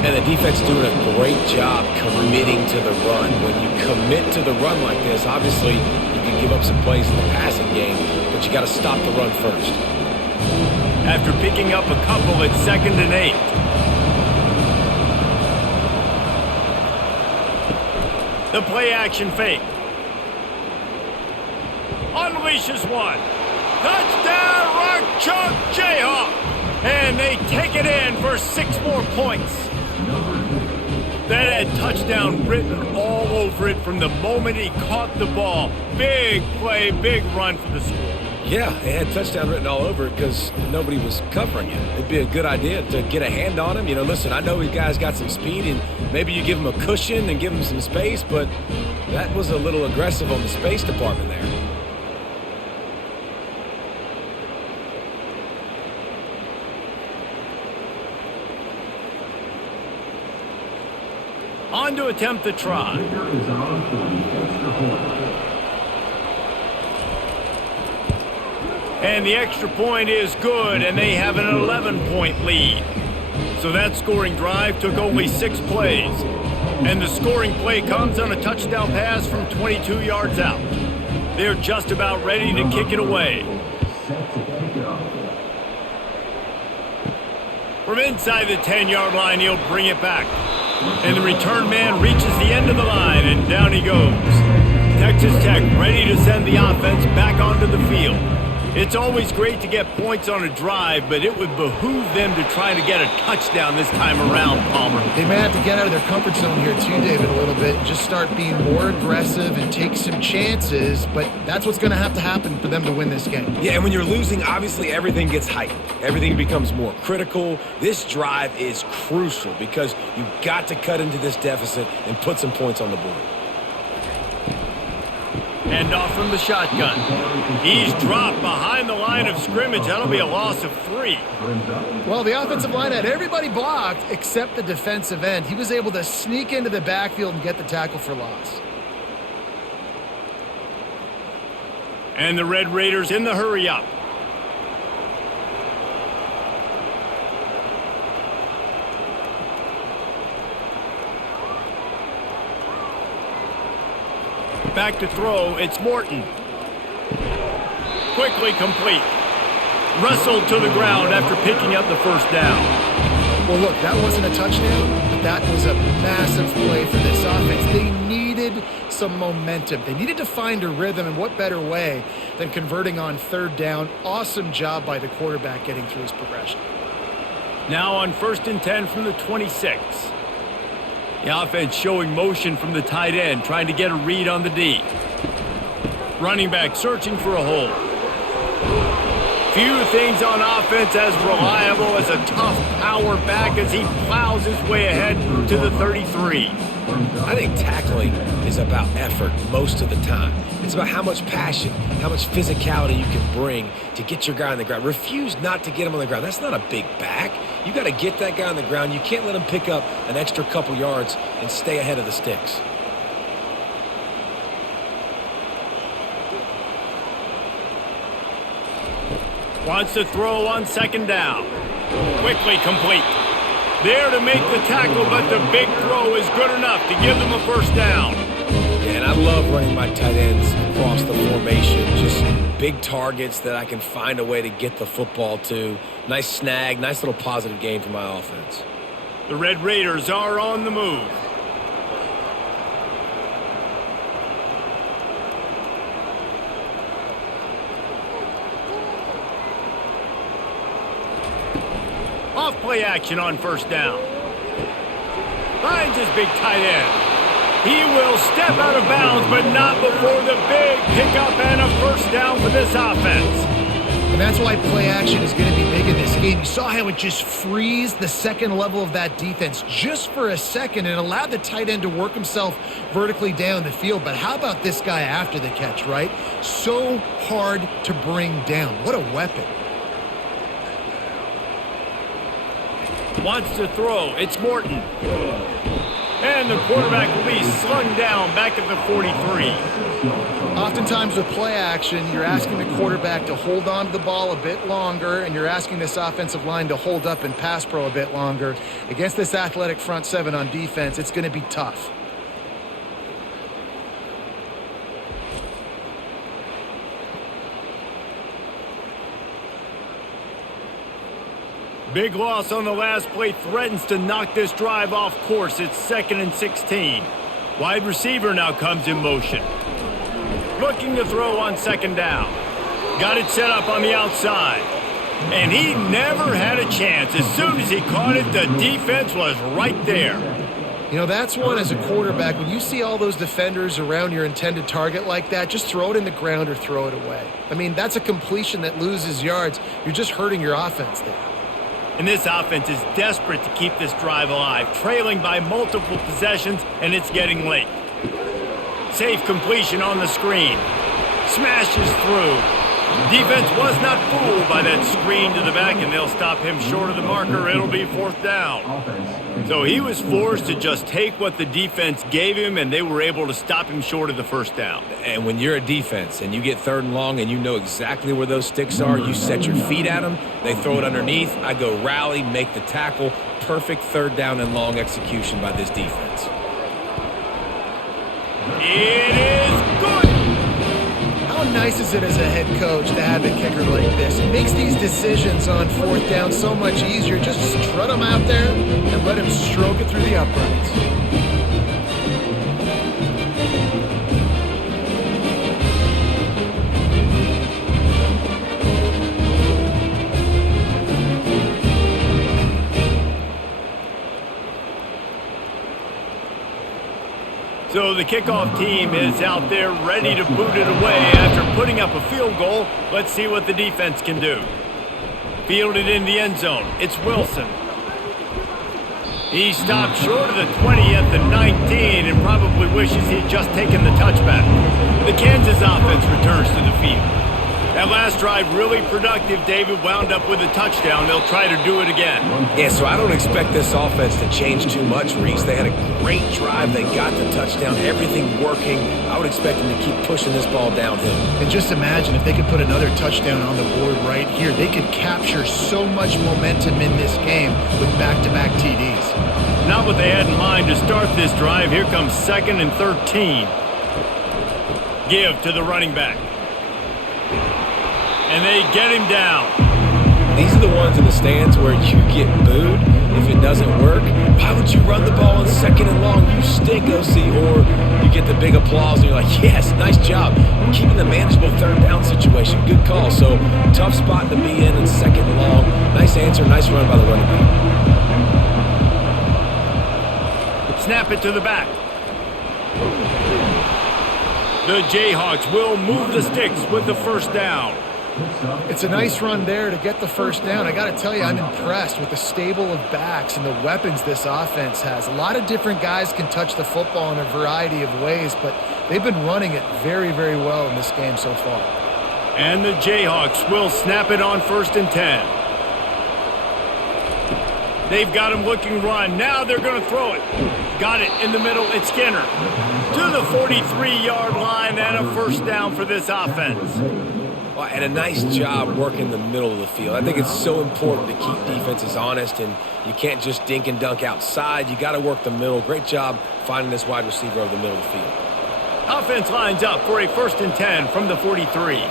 And the defense doing a great job committing to the run. When you commit to the run like this, obviously you can give up some plays in the passing game, but you got to stop the run first. After picking up a couple, it's 2nd and 8. The play action fake. Unleashes one. Touchdown, Rock Chalk Jayhawk! And they take it in for 6 more points. That had touchdown written all over it from the moment he caught the ball. Big play, big run for the score. Yeah, it had touchdown written all over it because nobody was covering it. It'd be a good idea to get a hand on him. You know, listen, I know these guys got some speed, and maybe you give him a cushion and give him some space, but that was a little aggressive on the space department there. On to attempt the try. And the extra point is good, and they have an 11-point lead. So that scoring drive took only 6 plays. And the scoring play comes on a touchdown pass from 22 yards out. They're just about ready to kick it away. From inside the 10-yard line, he'll bring it back. And the return man reaches the end of the line, and down he goes. Texas Tech ready to send the offense back onto the field. It's always great to get points on a drive, but it would behoove them to try to get a touchdown this time around, Palmer. They may have to get out of their comfort zone here too, David, a little bit, and just start being more aggressive and take some chances, but that's what's going to have to happen for them to win this game. Yeah, and when you're losing, obviously everything gets heightened. Everything becomes more critical. This drive is crucial because you've got to cut into this deficit and put some points on the board. And off from the shotgun. He's dropped behind the line of scrimmage. That'll be a loss of 3. Well, the offensive line had everybody blocked except the defensive end. He was able to sneak into the backfield and get the tackle for loss. And the Red Raiders in the hurry up. Back to throw, it's Morton. Quickly complete. Wrestled to the ground after picking up the first down. Well, look, that wasn't a touchdown, but that was a massive play for this offense. They needed some momentum. They needed to find a rhythm, and what better way than converting on 3rd down. Awesome job by the quarterback getting through his progression. Now on 1st and 10 from the 26. The offense showing motion from the tight end, trying to get a read on the D. Running back searching for a hole. Few things on offense as reliable as a tough power back as he plows his way ahead to the 33. I think tackling is about effort most of the time. It's about how much passion, how much physicality you can bring to get your guy on the ground. Refuse not to get him on the ground. That's not a big back. You got to get that guy on the ground. You can't let him pick up an extra couple yards and stay ahead of the sticks. Wants to throw on 2nd down. Quickly complete. There to make the tackle, but the big throw is good enough to give them a 1st down. Yeah, and I love running my tight ends across the formation. Just big targets that I can find a way to get the football to. Nice snag, nice little positive game for my offense. The Red Raiders are on the move. Off play action on 1st down. Finds his big tight end. He will step out of bounds, but not before the big pickup and a 1st down for this offense. And that's why play action is going to be big in this game. You saw how it just frees the second level of that defense just for a second and allowed the tight end to work himself vertically down the field. But how about this guy after the catch, right? So hard to bring down. What a weapon. Wants to throw. It's Morton. And the quarterback will be slung down back at the 43. Oftentimes with play action, you're asking the quarterback to hold on to the ball a bit longer, and you're asking this offensive line to hold up and pass pro a bit longer. Against this athletic front seven on defense, it's going to be tough. Big loss on the last play threatens to knock this drive off course. It's 2nd and 16. Wide receiver now comes in motion. Looking to throw on 2nd down. Got it set up on the outside. And he never had a chance. As soon as he caught it, the defense was right there. You know, that's one as a quarterback. When you see all those defenders around your intended target like that, just throw it in the ground or throw it away. I mean, that's a completion that loses yards. You're just hurting your offense there. And this offense is desperate to keep this drive alive, trailing by multiple possessions, and it's getting late. Safe completion on the screen. Smashes through. Defense was not fooled by that screen to the back, and they'll stop him short of the marker. It'll be 4th down. So he was forced to just take what the defense gave him, and they were able to stop him short of the 1st down. And when you're a defense and you get 3rd and long and you know exactly where those sticks are, you set your feet at them, they throw it underneath, I go rally, make the tackle. Perfect 3rd down and long execution by this defense. It is good. How nice is it as a head coach to have a kicker like this? It makes these decisions on 4th down so much easier. Just strut him out there and let him stroke it through the uprights. So the kickoff team is out there ready to boot it away after putting up a field goal. Let's see what the defense can do. Fielded in the end zone. It's Wilson. He stopped short of the 20 at the 19 and probably wishes he'd just taken the touchback. The Kansas offense returns to the field. That last drive really productive. David wound up with a touchdown. They'll try to do it again. Yeah, so I don't expect this offense to change too much, Reese. They had a great drive. They got the touchdown. Everything working. I would expect them to keep pushing this ball downhill. And just imagine if they could put another touchdown on the board right here. They could capture so much momentum in this game with back-to-back TDs. Not what they had in mind to start this drive. Here comes 2nd and 13. Give to the running back. And they get him down. These are the ones in the stands where you get booed if it doesn't work. Why would you run the ball on 2nd and long? You stink, OC. Or you get the big applause and you're like, yes, nice job. Keeping the manageable 3rd down situation. Good call. So tough spot to be in 2nd and long. Nice answer, nice run by the running back. Snap it to the back. The Jayhawks will move the sticks with the 1st down. It's a nice run there to get the 1st down. I got to tell you, I'm impressed with the stable of backs and the weapons this offense has. A lot of different guys can touch the football in a variety of ways, but they've been running it very, very well in this game so far. And the Jayhawks will snap it on 1st and 10. They've got him looking run. Now they're going to throw it. Got it in the middle. It's Skinner. To the 43-yard line and a 1st down for this offense. Well, and a nice job working the middle of the field. I think it's so important to keep defenses honest, and you can't just dink and dunk outside. You got to work the middle. Great job finding this wide receiver over the middle of the field. Offense lines up for a 1st and 10 from the 43.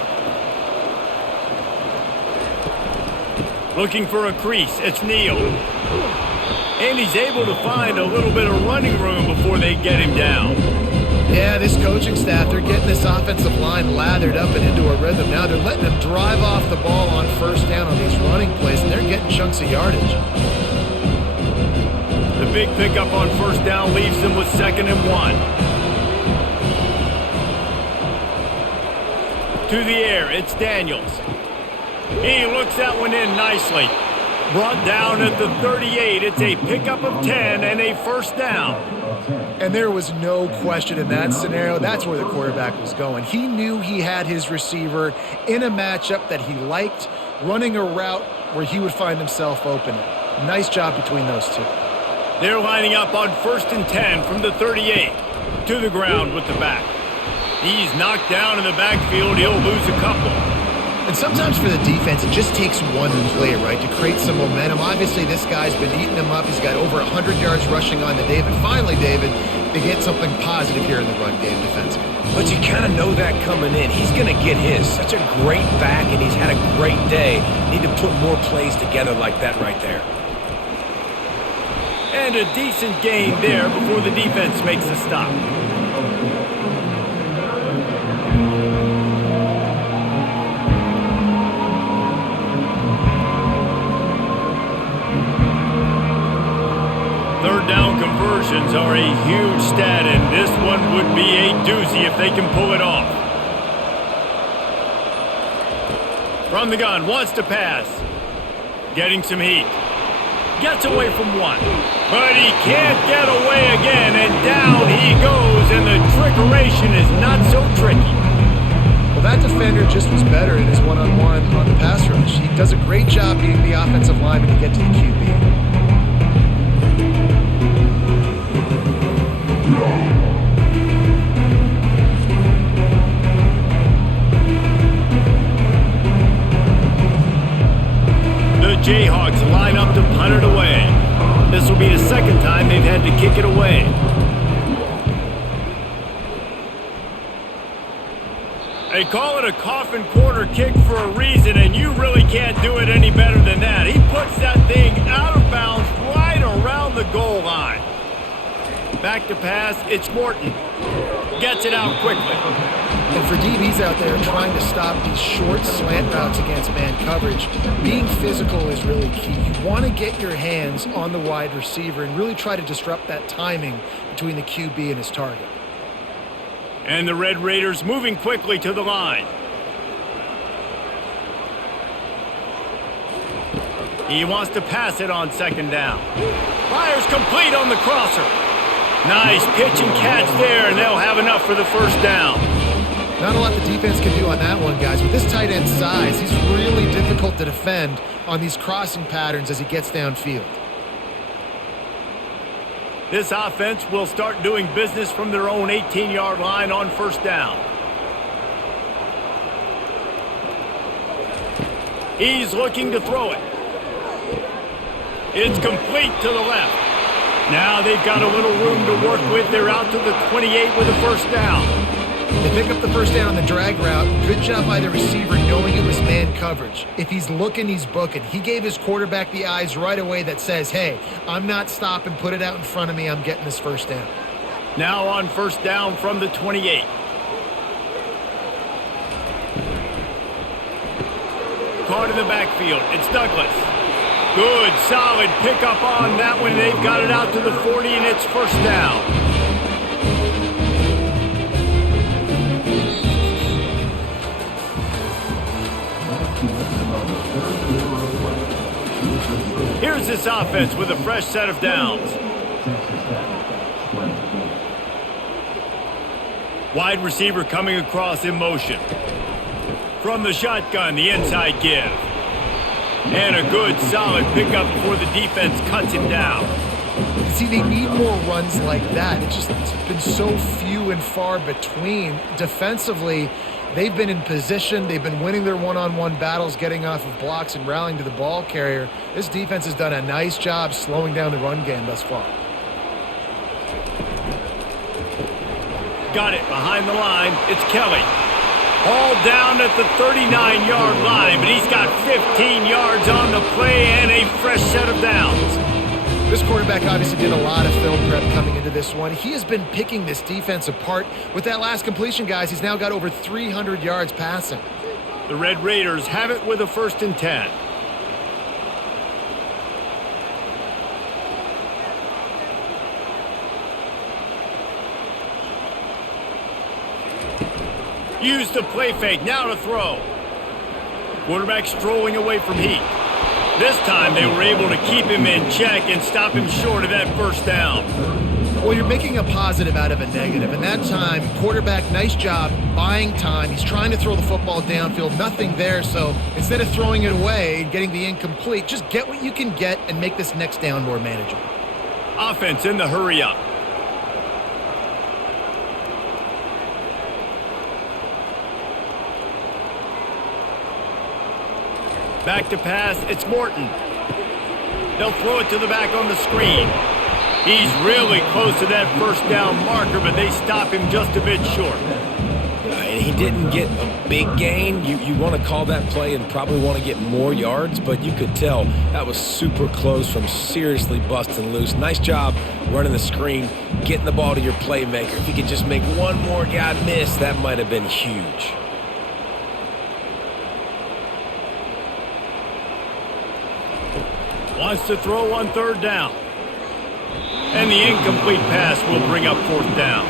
Looking for a crease. It's Neal. And he's able to find a little bit of running room before they get him down. Yeah, this coaching staff, they're getting this offensive line lathered up and into a rhythm. Now they're letting them drive off the ball on 1st down on these running plays, and they're getting chunks of yardage. The big pickup on 1st down leaves them with 2nd and 1. To the air, it's Daniels. He looks that one in nicely. Brought down at the 38. It's a pickup of 10 and a first down. And there was no question in that scenario. That's where the quarterback was going. He knew he had his receiver in a matchup that he liked, running a route where he would find himself open. Nice job between those two. They're lining up on 1st and 10 from the 38. To the ground with the back. He's knocked down in the backfield. He'll lose a couple. And sometimes for the defense, it just takes one play, right, to create some momentum. Obviously, this guy's been eating him up. He's got over 100 yards rushing on the day. But finally, David, they get something positive here in the run game defensively. But you kind of know that coming in. He's going to get his. Such a great back, and he's had a great day. Need to put more plays together like that right there. And a decent gain there before the defense makes a stop. Third down conversions are a huge stat, and this one would be a doozy if they can pull it off. From the gun, wants to pass. Getting some heat. Gets away from one. But he can't get away again, and down he goes, and the trickeration is not so tricky. Well, that defender just was better in his one-on-one on the pass rush. He does a great job being the offensive lineman to get to the QB. Jayhawks line up to punt it away. This will be the second time they've had to kick it away. They call it a coffin corner kick for a reason, and you really can't do it any better than that. He puts that thing out of bounds right around the goal line. Back to pass, it's Morton. Gets it out quickly. And for DBs out there trying to stop these short slant routes against man coverage, being physical is really key. You want to get your hands on the wide receiver and really try to disrupt that timing between the QB and his target. And the Red Raiders moving quickly to the line. He wants to pass it on 2nd down. Fires complete on the crosser. Nice pitch and catch there, and they'll have enough for the first down. Not a lot the defense can do on that one, guys. With this tight end size, he's really difficult to defend on these crossing patterns as he gets downfield. This offense will start doing business from their own 18-yard line on 1st down. He's looking to throw it. It's complete to the left. Now they've got a little room to work with. They're out to the 28 with a first down. They pick up the first down on the drag route. Good job by the receiver knowing it was man coverage. If he's looking, he's booking. He gave his quarterback the eyes right away that says, hey, I'm not stopping. Put it out in front of me. I'm getting this first down. Now on 1st down from the 28. Caught in the backfield. It's Douglas. Good, solid pickup on that one. They've got it out to the 40, and it's 1st down. Here's this offense with a fresh set of downs. Wide receiver coming across in motion. From the shotgun, the inside give. And a good, solid pickup before the defense cuts him down. See, they need more runs like that. It's been so few and far between. Defensively, they've been in position. They've been winning their one-on-one battles, getting off of blocks and rallying to the ball carrier. This defense has done a nice job slowing down the run game thus far. Got it behind the line. It's Kelly. All down at the 39-yard line, but he's got 15 yards on the play and a fresh set of downs. This quarterback obviously did a lot of film prep coming into this one. He has been picking this defense apart. With that last completion, guys, he's now got over 300 yards passing. The Red Raiders have it with a 1st and 10. Use the play fake, now to throw. Quarterback strolling away from heat. This time they were able to keep him in check and stop him short of that first down. Well, you're making a positive out of a negative. And that time, quarterback, nice job buying time. He's trying to throw the football downfield. Nothing there. So instead of throwing it away and getting the incomplete, just get what you can get and make this next down more manageable. Offense in the hurry up. Back to pass, it's Morton. They'll throw it to the back on the screen. He's really close to that first down marker, but they stop him just a bit short. He didn't get a big gain. You want to call that play and probably want to get more yards, but you could tell that was super close from seriously busting loose. Nice job running the screen, getting the ball to your playmaker. If you could just make one more guy miss, that might have been huge. Wants to throw on third down. And the incomplete pass will bring up fourth down.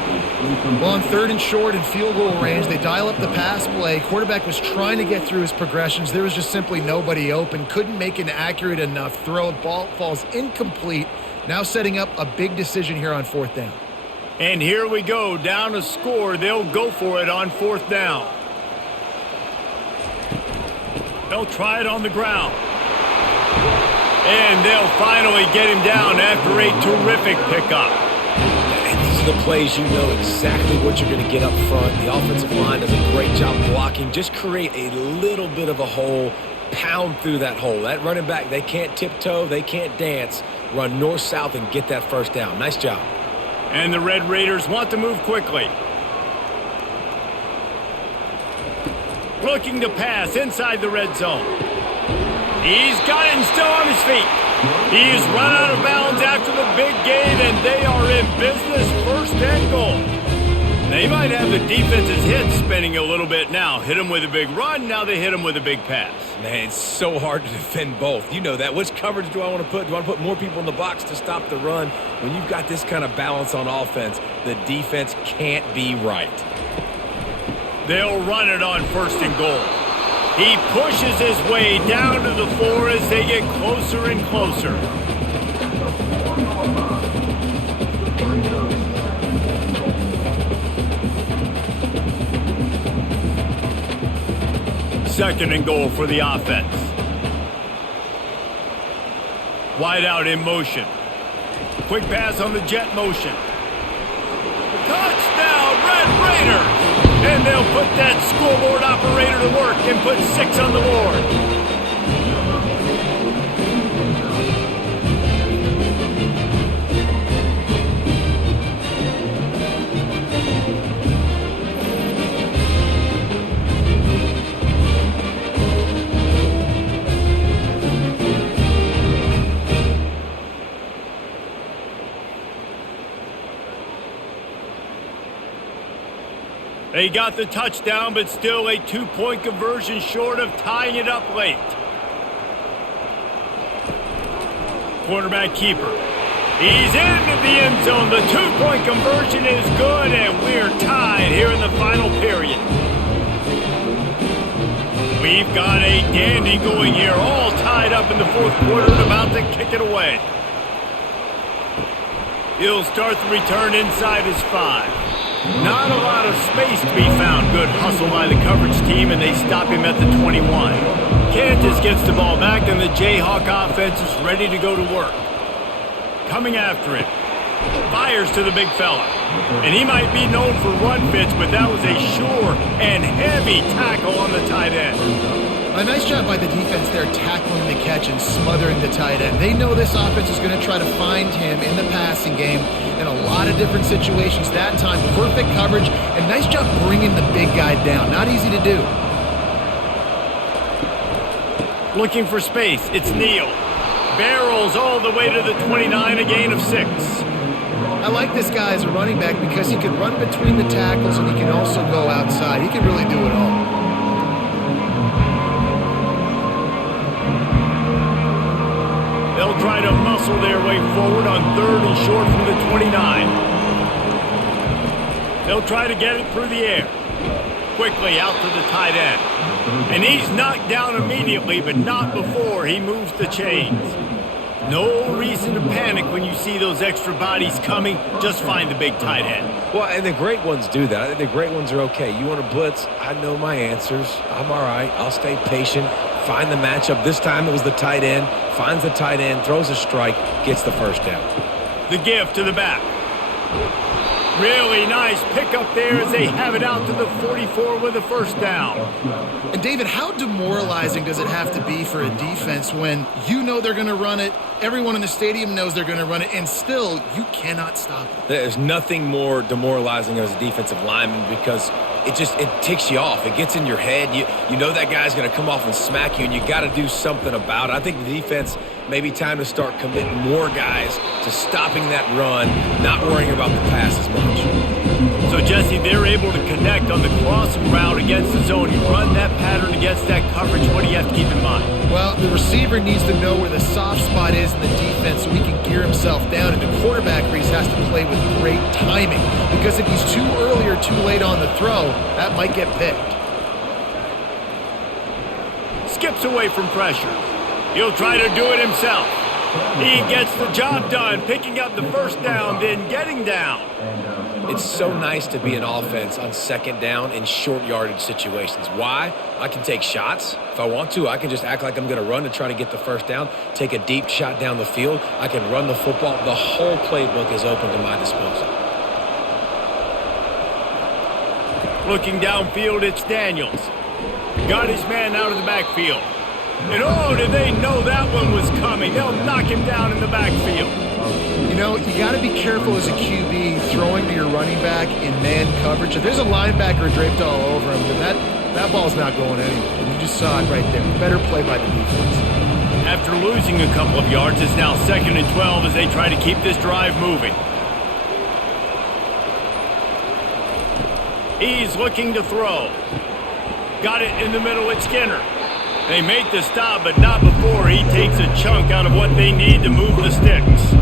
Well, on third and short and field goal range, they dial up the pass play. Quarterback was trying to get through his progressions. There was just simply nobody open. Couldn't make an accurate enough throw. Ball falls incomplete. Now setting up a big decision here on fourth down. And here we go. Down a score. They'll go for it on fourth down. They'll try it on the ground. And they'll finally get him down after a terrific pickup. And these are the plays you know exactly what you're going to get up front. The offensive line does a great job blocking. Just create a little bit of a hole, pound through that hole. That running back, they can't tiptoe, they can't dance. Run north-south and get that first down. Nice job. And the Red Raiders want to move quickly. Looking to pass inside the red zone. He's got it and still on his feet. He's run out of bounds after the big gain, and they are in business, first and goal. They might have the defense's head spinning a little bit now. Hit him with a big run, now they hit him with a big pass. Man, it's so hard to defend both. You know that. Which coverage do I want to put? Do I want to put more people in the box to stop the run? When you've got this kind of balance on offense, the defense can't be right. They'll run it on first and goal. He pushes his way down to the floor as they get closer and closer. Second and goal for the offense. Wide out in motion. Quick pass on the jet motion. Touchdown, Red Raiders! And they'll put that scoreboard operator to work and put 6 on the board. They got the touchdown, but still a 2-point conversion short of tying it up late. Quarterback keeper. He's into the end zone. The 2-point conversion is good, and we're tied here in the final period. We've got a dandy going here, all tied up in the fourth quarter and about to kick it away. He'll start the return inside his 5. Not a lot of space to be found. Good hustle by the coverage team, and they stop him at the 21. Kansas gets the ball back, and the Jayhawk offense is ready to go to work. Coming after him. Fires to the big fella. And he might be known for run fits, but that was a sure and heavy tackle on the tight end. A nice job by the defense there tackling the catch and smothering the tight end. They know this offense is going to try to find him in the passing game in a lot of different situations. That time, perfect coverage, and nice job bringing the big guy down. Not easy to do. Looking for space, it's Neal. Barrels all the way to the 29, a gain of 6. I like this guy as a running back because he can run between the tackles and he can also go outside. He can really do it all. They'll try to muscle their way forward on third and short from the 29. They'll try to get it through the air. Quickly out to the tight end. And he's knocked down immediately, but not before he moves the chains. No reason to panic when you see those extra bodies coming. Just find the big tight end. Well, and the great ones do that. I think the great ones are okay. You want to blitz? I know my answers. I'm all right. I'll stay patient. Find the matchup. This time it was the tight end. Finds the tight end, throws a strike, gets the first down. The give to the back. Really nice pickup there as they have it out to the 44 with a first down. And David, how demoralizing does it have to be for a defense when you know they're going to run it, everyone in the stadium knows they're going to run it, and still you cannot stop it? There's nothing more demoralizing as a defensive lineman because it ticks you off. It gets in your head. You know that guy's going to come off and smack you, and you got to do something about it. I think the defense maybe time to start committing more guys to stopping that run, not worrying about the pass as much. So, Jesse, they're able to connect on the crossing route against the zone. You run that pattern against that coverage. What do you have to keep in mind? Well, the receiver needs to know where the soft spot is in the defense so he can gear himself down, and the quarterback Reese has to play with great timing because if he's too early or too late on the throw, that might get picked. Skips away from pressure. He'll try to do it himself. He gets the job done, picking up the first down, then getting down. It's so nice to be an offense on second down in short yardage situations. Why? I can take shots. If I want to, I can just act like I'm going to run to try to get the first down, take a deep shot down the field. I can run the football. The whole playbook is open to my disposal. Looking downfield, it's Daniels. Got his man out of the backfield. And oh, did they know that one was coming? They'll knock him down in the backfield. You know, you got to be careful as a QB throwing to your running back in man coverage. If there's a linebacker draped all over him, then that ball's not going anywhere. And you just saw it right there. Better play by the defense. After losing a couple of yards, it's now 2nd and 12 as they try to keep this drive moving. He's looking to throw. Got it in the middle at Skinner. They make the stop, but not before he takes a chunk out of what they need to move the sticks.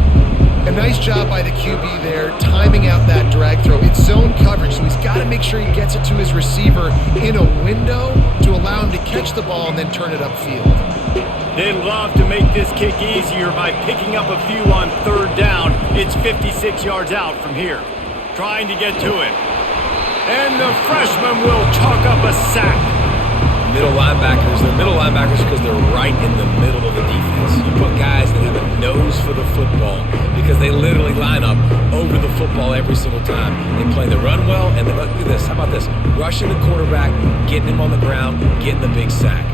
A nice job by the QB there, timing out that drag throw. It's zone coverage, so he's got to make sure he gets it to his receiver in a window to allow him to catch the ball and then turn it upfield. They'd love to make this kick easier by picking up a few on 3rd down. It's 56 yards out from here. Trying to get to it. And the freshman will chalk up a sack. Middle linebackers, they're middle linebackers because they're right in the middle of the defense. You put guys that have a nose for the football because they literally line up over the football every single time. They play the run well, and look at this. How about this? Rushing the quarterback, getting him on the ground, getting the big sack.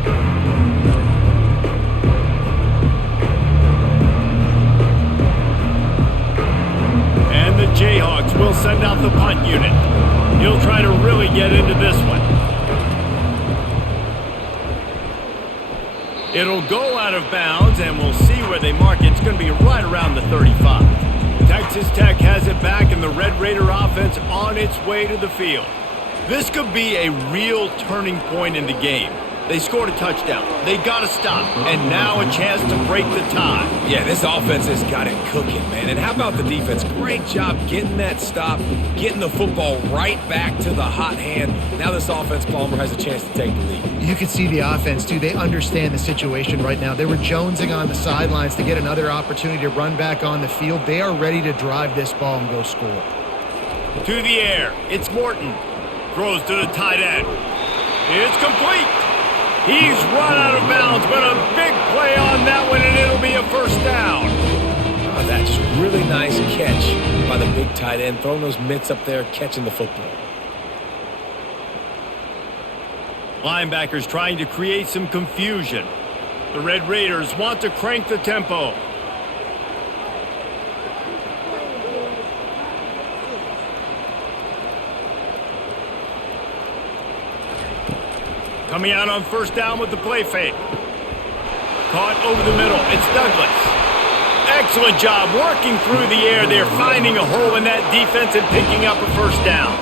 And the Jayhawks will send out the punt unit. He'll try to really get into this one. It'll go out of bounds, and we'll see where they mark it. It's going to be right around the 35. Texas Tech has it back, and the Red Raider offense on its way to the field. This could be a real turning point in the game. They scored a touchdown. They got to stop, and now a chance to break the tie. Yeah, this offense has got it cooking, man. And how about the defense? Great job getting that stop, getting the football right back to the hot hand. Now this offense, Palmer, has a chance to take the lead. You can see the offense, too. They understand the situation right now. They were jonesing on the sidelines to get another opportunity to run back on the field. They are ready to drive this ball and go score. To the air. It's Morton. Throws to the tight end. It's complete. He's run out of bounds, but a big play on that one, and it'll be a first down. Oh, that's just really nice catch by the big tight end, throwing those mitts up there, catching the football. Linebackers trying to create some confusion. The Red Raiders want to crank the tempo. Coming out on first down with the play fake. Caught over the middle. It's Douglas. Excellent job working through the air. They're finding a hole in that defense and picking up a first down.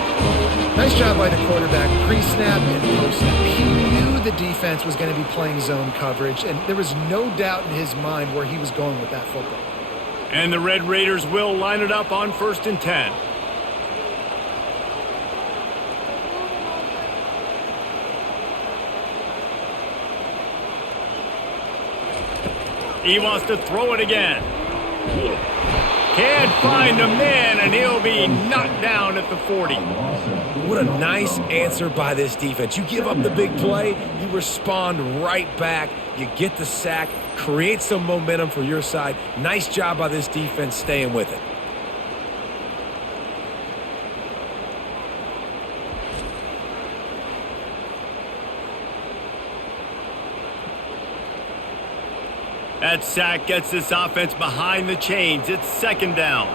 Nice job by the quarterback, pre-snap and post-snap. He knew the defense was going to be playing zone coverage, and there was no doubt in his mind where he was going with that football. And the Red Raiders will line it up on 1st and 10. He wants to throw it again. Can't find a man, and he'll be knocked down at the 40. What a nice answer by this defense. You give up the big play, you respond right back, you get the sack, create some momentum for your side. Nice job by this defense staying with it. That sack gets this offense behind the chains. It's second down.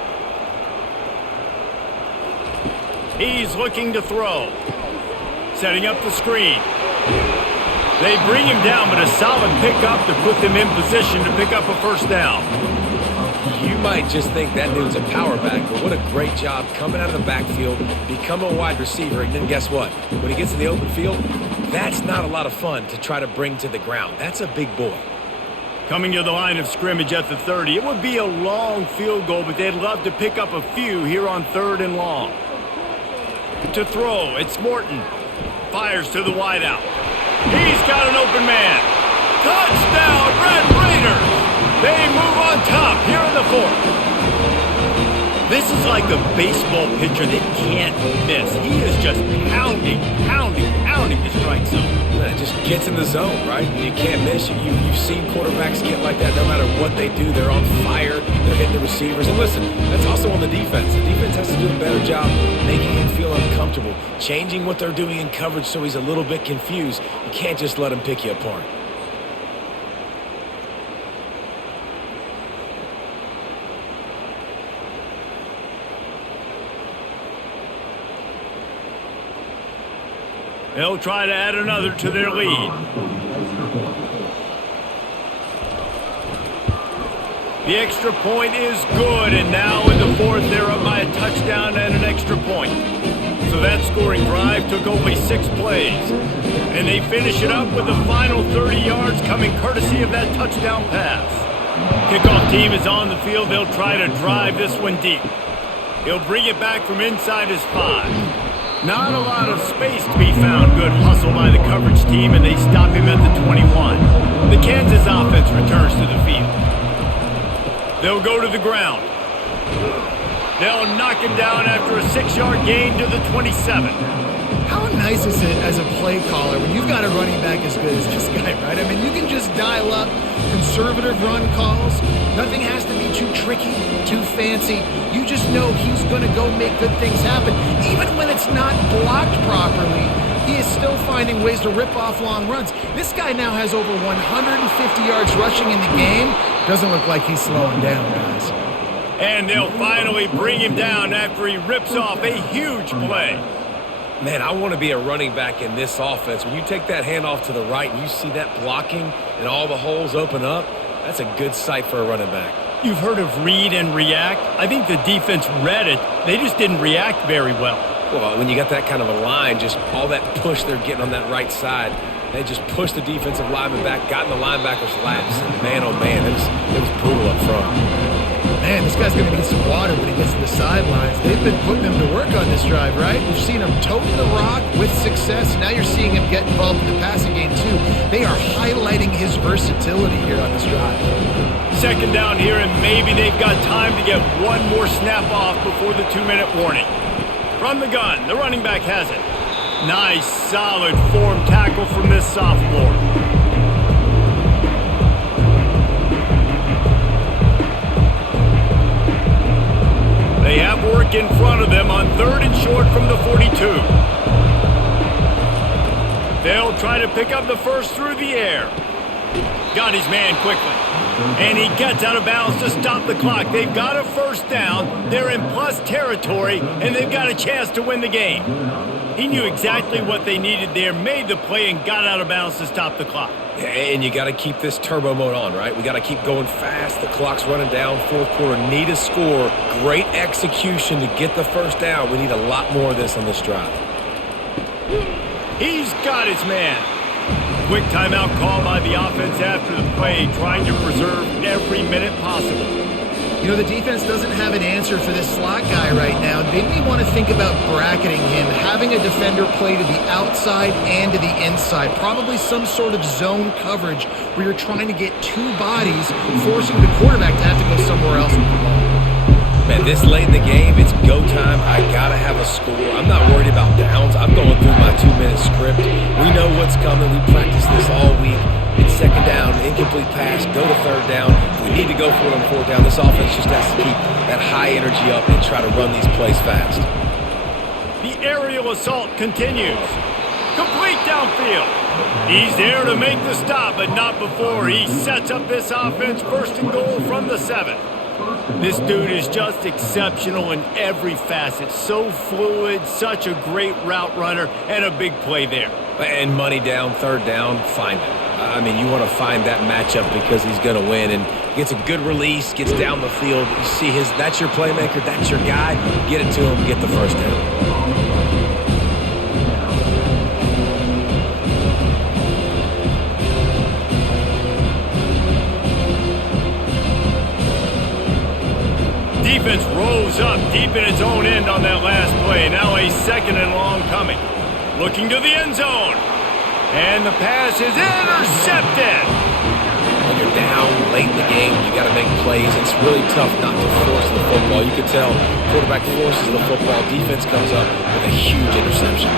He's looking to throw. Setting up the screen. They bring him down, but a solid pickup to put them in position to pick up a first down. You might just think that dude's a power back, but what a great job coming out of the backfield, become a wide receiver, and then guess what? When he gets in the open field, that's not a lot of fun to try to bring to the ground. That's a big boy. Coming to the line of scrimmage at the 30. It would be a long field goal, but they'd love to pick up a few here on 3rd and long. To throw, it's Morton. Fires to the wideout. He's got an open man. Touchdown, Red Raiders! They move on top here in the 4th. This is like a baseball pitcher that can't miss. He is just pounding the strike zone. It just gets in the zone, right? You can't miss. You've seen quarterbacks get like that no matter what they do. They're on fire. They're hitting the receivers. And listen, that's also on the defense. The defense has to do a better job making him feel uncomfortable, changing what they're doing in coverage so he's a little bit confused. You can't just let him pick you apart. They'll try to add another to their lead. The extra point is good, and now in the 4th, they're up by a touchdown and an extra point. So that scoring drive took only 6 plays. And they finish it up with the final 30 yards coming courtesy of that touchdown pass. Kickoff team is on the field. They'll try to drive this one deep. He'll bring it back from inside his 5. Not a lot of space to be found. Good hustle by the coverage team, and they stop him at the 21. The Kansas offense returns to the field. They'll go to the ground. They'll knock him down after a 6-yard gain to the 27. How nice is it as a play caller when you've got a running back as good as this guy, right? I mean, you can just dial up conservative run calls. Nothing has to be too tricky, too fancy. You just know he's going to go make good things happen. Even when it's not blocked properly, he is still finding ways to rip off long runs. This guy now has over 150 yards rushing in the game. Doesn't look like he's slowing down, guys. And they'll finally bring him down after he rips off a huge play. Man, I want to be a running back in this offense. When you take that handoff to the right and you see that blocking and all the holes open up, that's a good sight for a running back. You've heard of read and react. I think the defense read it. They just didn't react very well. Well, when you got that kind of a line, just all that push they're getting on that right side, they just pushed the defensive lineman back, got in the linebacker's laps, and man, oh man, it was brutal up front. Man, this guy's going to need some water when he gets to the sidelines. They've been putting him to work on this drive, right? We've seen him toting the rock with success. Now you're seeing him get involved in the passing game, too. They are highlighting his versatility here on this drive. Second down here, and maybe they've got time to get one more snap off before the 2-minute warning. From the gun, the running back has it. Nice, solid form tackle from this sophomore. They have work in front of them on 3rd and short from the 42. They'll try to pick up the first through the air. Got his man quickly. And he gets out of bounds to stop the clock. They've got a first down. They're in plus territory, and they've got a chance to win the game. He knew exactly what they needed there, made the play, and got out of bounds to stop the clock. And you got to keep this turbo mode on, right? We got to keep going fast. The clock's running down, 4th quarter. Need a score. Great execution to get the first down. We need a lot more of this on this drive. He's got his man. Quick timeout call by the offense after the play, trying to preserve every minute possible. You know, the defense doesn't have an answer for this slot guy right now. They may want to think about bracketing him, having a defender play to the outside and to the inside. Probably some sort of zone coverage where you're trying to get two bodies, forcing the quarterback to have to go somewhere else with the ball. Man, this late in the game, it's go time. I got to have a score. I'm not worried about downs. I'm going through my 2-minute script. We know what's coming. We practiced this all week. It's second down, incomplete pass, go to third down. We need to go for it on fourth down. This offense just has to keep that high energy up and try to run these plays fast. The aerial assault continues. Complete downfield. He's there to make the stop, but not before he sets up this offense first and goal from the 7. This dude is just exceptional in every facet. So fluid, such a great route runner, and a big play there. And money down, third down, find him. I mean, you want to find that matchup because he's going to win, and gets a good release, gets down the field. You see that's your playmaker, that's your guy. Get it to him, get the first down. Defense rose up deep in its own end on that last play. Now a second and long coming. Looking to the end zone. And the pass is intercepted. When you're down late in the game, you got to make plays. It's really tough not to force the football. You can tell quarterback forces the football. Defense comes up with a huge interception.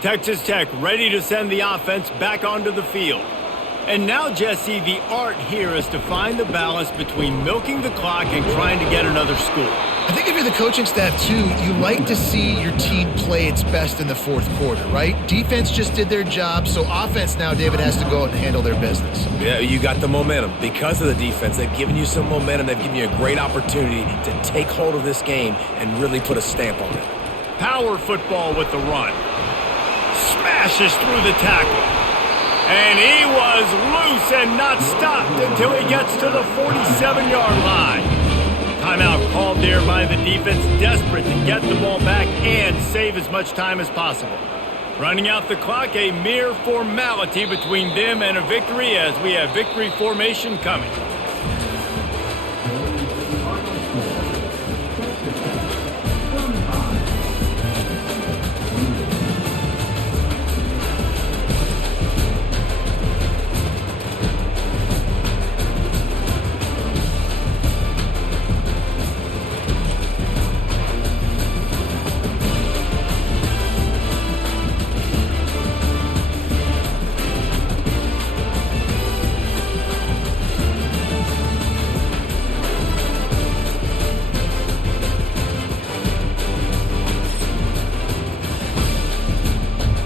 Texas Tech ready to send the offense back onto the field. And now, Jesse, the art here is to find the balance between milking the clock and trying to get another score. I think if you're the coaching staff, too, you like to see your team play its best in the fourth quarter, right? Defense just did their job, so offense now, David, has to go out and handle their business. Yeah, you got the momentum. Because of the defense, they've given you some momentum. They've given you a great opportunity to take hold of this game and really put a stamp on it. Power football with the run. Smashes through the tackle. And he was loose and not stopped until he gets to the 47-yard line. Timeout called there by the defense, desperate to get the ball back and save as much time as possible. Running out the clock, a mere formality between them and a victory as we have victory formation coming.